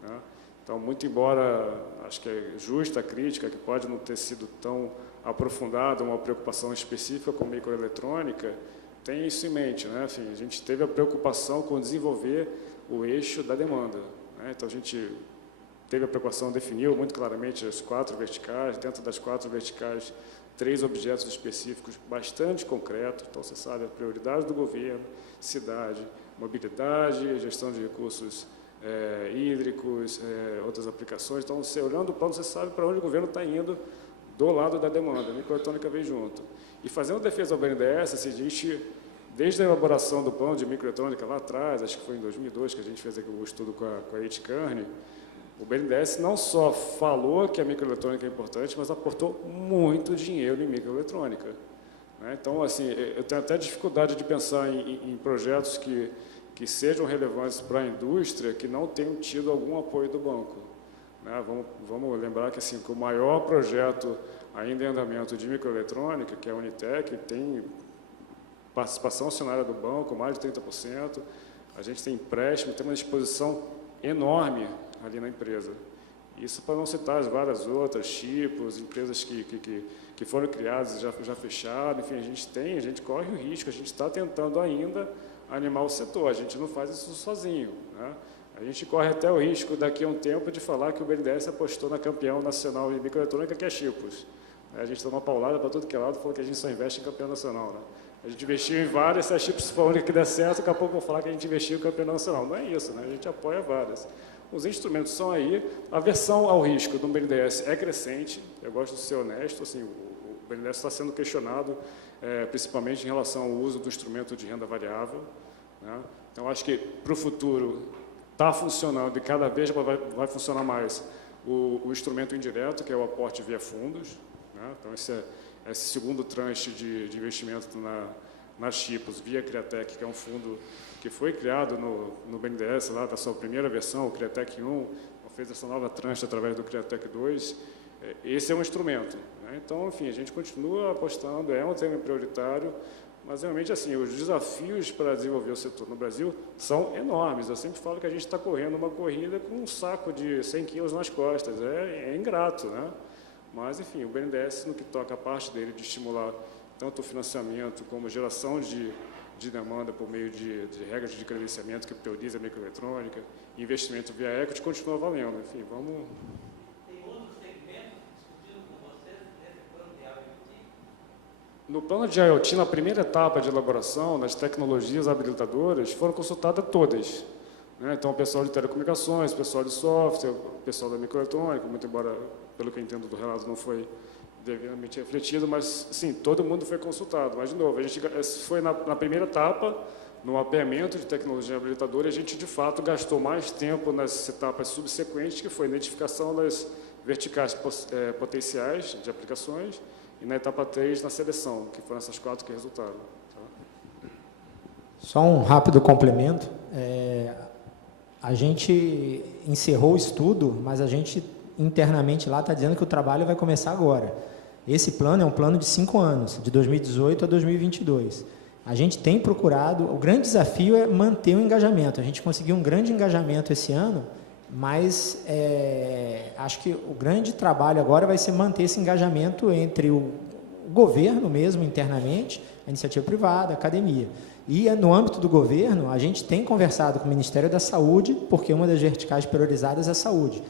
Né? Então, muito embora, acho que é justa a crítica, que pode não ter sido tão aprofundada, uma preocupação específica com microeletrônica, tem isso em mente, né? Assim, a gente teve a preocupação com desenvolver o eixo da demanda, né? Então, a gente teve a preocupação, definiu muito claramente as 4 verticais, dentro das 4 verticais, 3 objetos específicos bastante concretos. Então, você sabe, a prioridade do governo, cidade, mobilidade, gestão de recursos hídricos, outras aplicações. Então, você olhando o plano, você sabe para onde o governo está indo do lado da demanda. A microeletrônica vem junto. E fazendo defesa ao BNDES, assim, a gente, desde a elaboração do plano de microeletrônica lá atrás, acho que foi em 2002 que a gente fez aqui o estudo com a H. Kearney, o BNDES não só falou que a microeletrônica é importante, mas aportou muito dinheiro em microeletrônica. Né? Então, assim, eu tenho até dificuldade de pensar em projetos que sejam relevantes para a indústria que não tenham tido algum apoio do banco. Né? Vamos lembrar que, assim, que o maior projeto ainda em andamento de microeletrônica, que é a Unitec, tem participação acionária do banco, mais de 30%, a gente tem empréstimo, tem uma exposição enorme ali na empresa. Isso para não citar as várias outras, Chipos, empresas que foram criadas e já fecharam. Enfim, a gente corre o risco, a gente está tentando ainda animar o setor, a gente não faz isso sozinho, né? A gente corre até o risco daqui a um tempo de falar que o BNDES apostou na campeão nacional de microeletrônica, que é Chipos. A gente toma uma paulada para tudo que é lado, falou que a gente só investe em campeão nacional, né? A gente investiu em várias, se a Chipos for a única que der certo, daqui a pouco eu vou falar que a gente investiu em campeão nacional. Não é isso, né? A gente apoia várias. Os instrumentos são aí, a aversão ao risco do BNDES é crescente, eu gosto de ser honesto, assim, o BNDES está sendo questionado, principalmente em relação ao uso do instrumento de renda variável, né? Então, acho que para o futuro está funcionando e cada vez vai funcionar mais o instrumento indireto, que é o aporte via fundos, né? Então, esse segundo tranche de investimento na Chipos, via Criatec, que é um fundo que foi criado no BNDES, lá da sua primeira versão, o Criatec 1, fez essa nova tranche através do Criatec 2, esse é um instrumento, né? Então, enfim, a gente continua apostando, é um tema prioritário, mas realmente assim, os desafios para desenvolver o setor no Brasil são enormes. Eu sempre falo que a gente está correndo uma corrida com um saco de 100 quilos nas costas, é ingrato, né? Mas, enfim, o BNDES, no que toca a parte dele de estimular tanto o financiamento como geração de demanda por meio de regras de credenciamento que prioriza a microeletrônica, investimento via equity, continua valendo. Enfim, vamos... Tem outros segmentos discutindo com vocês nesse plano de IoT? No plano de IoT, na primeira etapa de elaboração, nas tecnologias habilitadoras, foram consultadas todas, né? Então, o pessoal de telecomunicações, o pessoal de software, o pessoal da microeletrônica, muito embora, pelo que eu entendo do relato, não foi devidamente refletido, mas, sim, todo mundo foi consultado. Mas, de novo, a gente foi na primeira etapa, no mapeamento de tecnologia habilitadora, a gente, de fato, gastou mais tempo nas etapas subsequentes, que foi a identificação das verticais potenciais de aplicações, e na etapa 3, na seleção, que foram essas 4 que resultaram. Tá? Só um rápido complemento. A gente encerrou o estudo, mas a gente internamente lá está dizendo que o trabalho vai começar agora. Esse plano é um plano de 5 anos, de 2018 a 2022. A gente tem procurado, o grande desafio é manter o engajamento. A gente conseguiu um grande engajamento esse ano, mas acho que o grande trabalho agora vai ser manter esse engajamento entre o governo mesmo, internamente, a iniciativa privada, a academia. E no âmbito do governo, a gente tem conversado com o Ministério da Saúde, porque uma das verticais priorizadas é a saúde.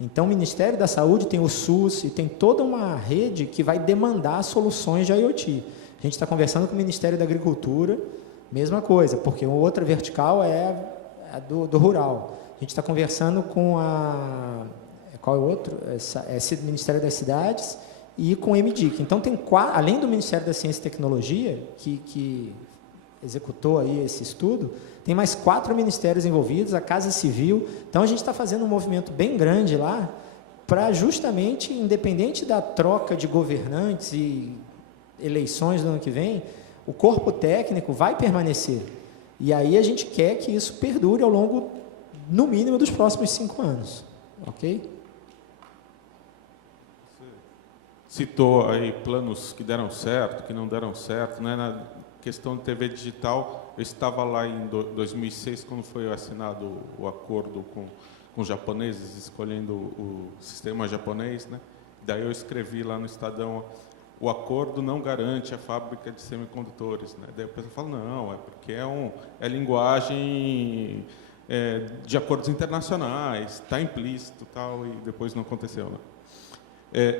Então, o Ministério da Saúde tem o SUS e tem toda uma rede que vai demandar soluções de IoT. A gente está conversando com o Ministério da Agricultura, mesma coisa, porque outra vertical é a do rural. A gente está conversando com qual é o outro? Esse Ministério das Cidades e com o MDIC. Então, tem além do Ministério da Ciência e Tecnologia, que executou aí esse estudo, tem mais 4 ministérios envolvidos, a Casa Civil. Então, a gente está fazendo um movimento bem grande lá para justamente, independente da troca de governantes e eleições do ano que vem, o corpo técnico vai permanecer. E aí a gente quer que isso perdure ao longo, no mínimo, dos próximos 5 anos. Ok? Você citou aí planos que deram certo, que não deram certo, né? Na questão de TV digital, eu estava lá em 2006, quando foi assinado o acordo com os japoneses, escolhendo o sistema japonês, né? Daí eu escrevi lá no Estadão: o acordo não garante a fábrica de semicondutores, né? Daí o pessoal fala: não, é porque é linguagem de acordos internacionais, está implícito, tal, e depois não aconteceu, né?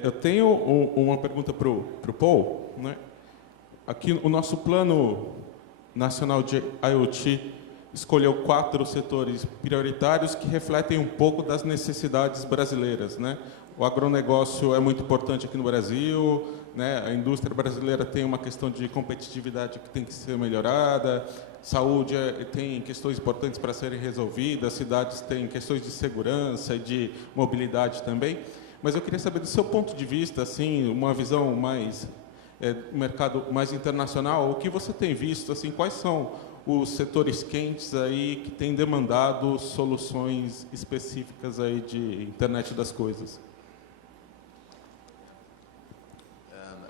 Eu tenho uma pergunta para o Paul, né? Aqui o nosso plano nacional de IoT escolheu 4 setores prioritários que refletem um pouco das necessidades brasileiras, né? O agronegócio é muito importante aqui no Brasil, né? A indústria brasileira tem uma questão de competitividade que tem que ser melhorada, saúde tem questões importantes para serem resolvidas, cidades têm questões de segurança e de mobilidade também. Mas eu queria saber, do seu ponto de vista, assim, uma visão mais mercado mais internacional, o que você tem visto, assim, quais são os setores quentes aí que têm demandado soluções específicas aí de internet das coisas?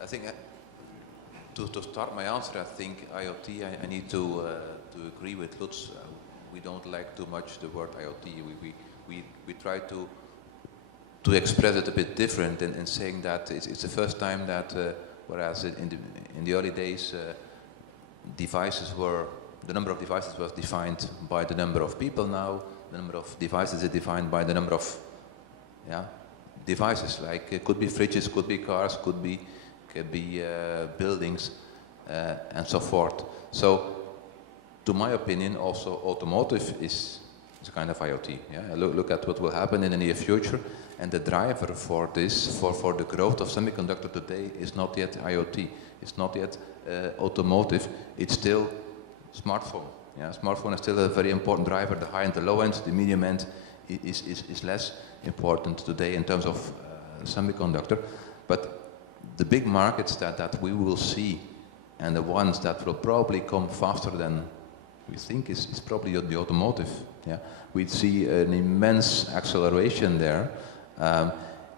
I think to start my answer, I think IoT, I need to agree with Lutz. We don't like too much the word IoT. We try to to express it a bit different in saying that it's the first time that, whereas in the early days, the number of devices was defined by the number of people. Now the number of devices is defined by the number of devices. Like it could be fridges, could be cars, could be buildings, and so forth. So, to my opinion, also automotive is a kind of IoT. Yeah? Look at what will happen in the near future, and the driver for this, for the growth of semiconductor today, is not yet IoT. It's not yet automotive. It's still smartphone. Yeah? Smartphone is still a very important driver. The high and the low end, the medium end, is less important today in terms of semiconductor. But the big markets that we will see, and the ones that will probably come faster than we think, is probably the automotive. Yeah? We see an immense acceleration there,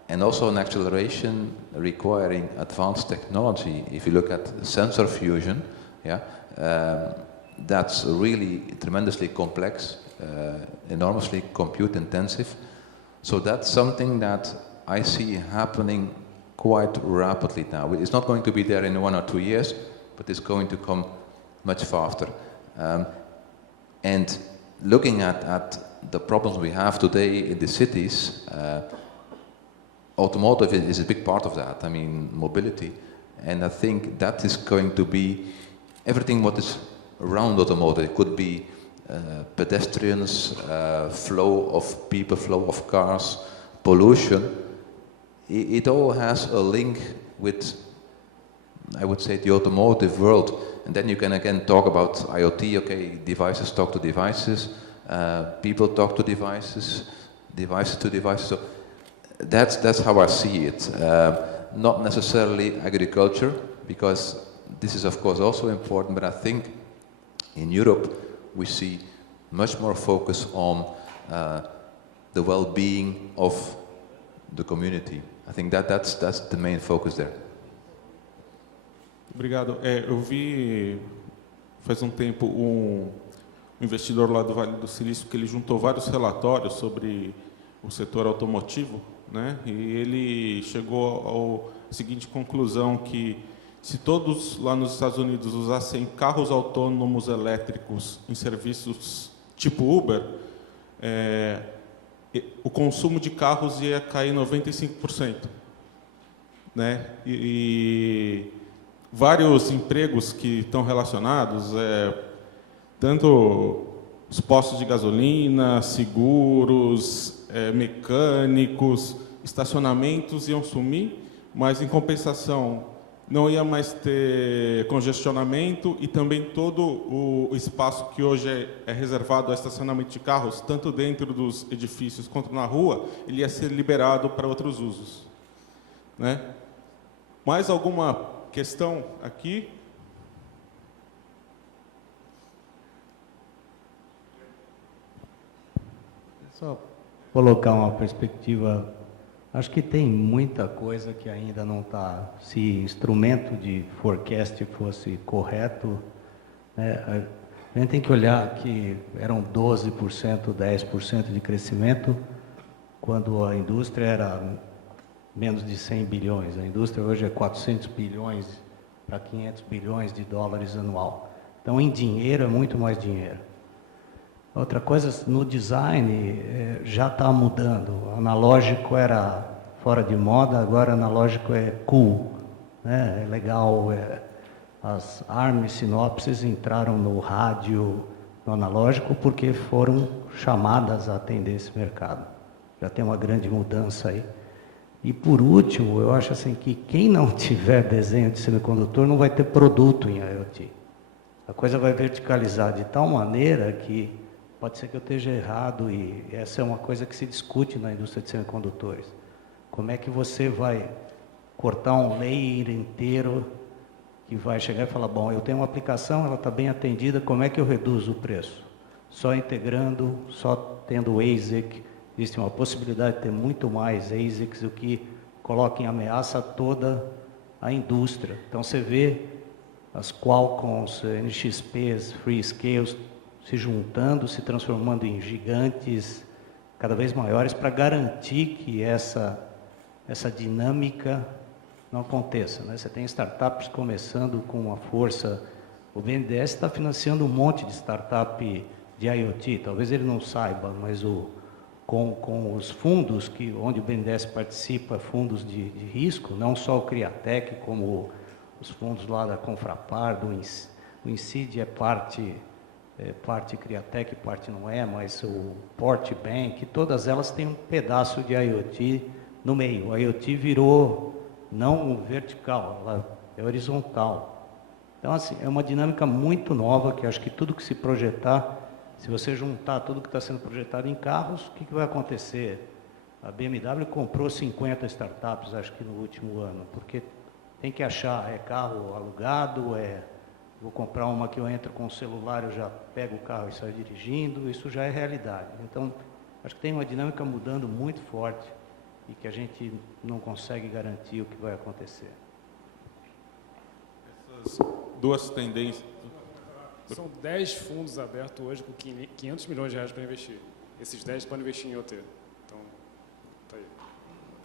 and also an acceleration requiring advanced technology. If you look at sensor fusion, that's really tremendously complex, enormously compute intensive. So that's something that I see happening quite rapidly now. It's not going to be there in 1 or 2 years, but it's going to come much faster. And looking at the problems we have today in the cities, automotive is a big part of that. I mean, mobility. And I think that is going to be everything what is around automotive. It could be pedestrians, flow of people, flow of cars, pollution. It all has a link with, I would say, the automotive world. And then you can again talk about IoT. Okay, devices talk to devices, people talk to devices, devices to devices. So that's how I see it. Not necessarily agriculture, because this is of course also important, but I think in Europe we see much more focus on the well-being of the community. I think that's the main focus there. Obrigado. Eu vi faz tempo investidor lá do Vale do Silício que ele juntou vários relatórios sobre o setor automotivo, né? E ele chegou à seguinte conclusão, que se todos lá nos Estados Unidos usassem carros autônomos elétricos em serviços tipo Uber, o consumo de carros ia cair 95%, né? E vários empregos que estão relacionados, tanto os postos de gasolina, seguros, mecânicos, estacionamentos iam sumir, mas em compensação não ia mais ter congestionamento, e também todo o espaço que hoje é reservado a estacionamento de carros, tanto dentro dos edifícios quanto na rua, ele ia ser liberado para outros usos, né? Mais alguma questão aqui? Só colocar uma perspectiva. Acho que tem muita coisa que ainda não está. Se instrumento de forecast fosse correto, né, a gente tem que olhar que eram 12%, 10% de crescimento, quando a indústria era menos de 100 bilhões. A indústria hoje é 400 bilhões para 500 bilhões de dólares anual. Então, em dinheiro, é muito mais dinheiro. Outra coisa, no design, já está mudando. O analógico era fora de moda, agora o analógico é cool, né? É legal. As ARM sinopses entraram no rádio, no analógico, porque foram chamadas a atender esse mercado. Já tem uma grande mudança aí. E por último, eu acho assim que quem não tiver desenho de semicondutor não vai ter produto em IoT. A coisa vai verticalizar de tal maneira que pode ser que eu esteja errado, e essa é uma coisa que se discute na indústria de semicondutores. Como é que você vai cortar um layer inteiro que vai chegar e falar, bom, eu tenho uma aplicação, ela está bem atendida, como é que eu reduzo o preço? Só integrando, só tendo ASIC. Existe uma possibilidade de ter muito mais ASICs, o que coloca em ameaça toda a indústria. Então você vê as Qualcomms, NXPs, Freescales se juntando, se transformando em gigantes cada vez maiores para garantir que essa dinâmica não aconteça, né? Você tem startups começando com uma força. O BNDES está financiando um monte de startup de IoT. Talvez ele não saiba, mas com os fundos onde o BNDES participa, fundos de risco, não só o Criatec, como os fundos lá da Confrapar, o INCID é parte Criatec, parte não é, mas o Port Bank, todas elas têm um pedaço de IoT no meio. O IoT virou não vertical, ela é horizontal. Então, assim, é uma dinâmica muito nova, que acho que tudo que se projetar, se você juntar tudo que está sendo projetado em carros, o que vai acontecer? A BMW comprou 50 startups, acho que no último ano, porque tem que achar, é carro alugado, vou comprar uma que eu entro com o celular, eu já pego o carro e saio dirigindo, isso já é realidade. Então, acho que tem uma dinâmica mudando muito forte e que a gente não consegue garantir o que vai acontecer. Essas duas tendências... São 10 fundos abertos hoje com 500 milhões de reais para investir. Esses 10 podem investir em IoT. Então, tá aí.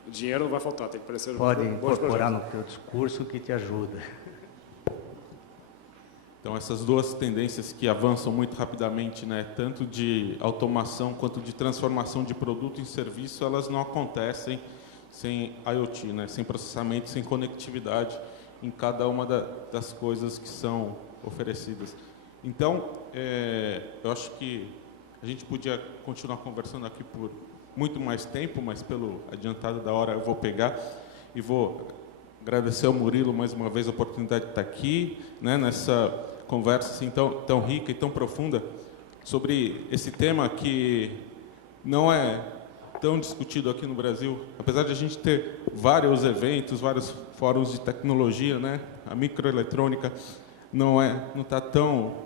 O dinheiro não vai faltar, tem que aparecer... Pode incorporar no teu discurso que te ajuda. Então, essas duas tendências que avançam muito rapidamente, né, tanto de automação quanto de transformação de produto em serviço, elas não acontecem sem IoT, né, sem processamento, sem conectividade em cada uma das coisas que são oferecidas. Então, eu acho que a gente podia continuar conversando aqui por muito mais tempo, mas pelo adiantado da hora eu vou pegar e vou agradecer ao Murilo mais uma vez a oportunidade de estar aqui, né, nessa conversa assim, tão rica e tão profunda sobre esse tema que não é tão discutido aqui no Brasil, apesar de a gente ter vários eventos, vários fóruns de tecnologia, né? A microeletrônica não está tão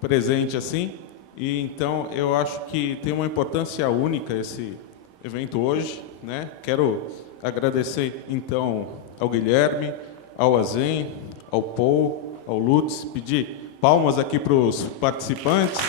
presente assim, e então eu acho que tem uma importância única esse evento hoje, né? Quero agradecer então ao Guilherme, ao Azen, ao Paul, ao Lutz, pedir palmas aqui para os participantes.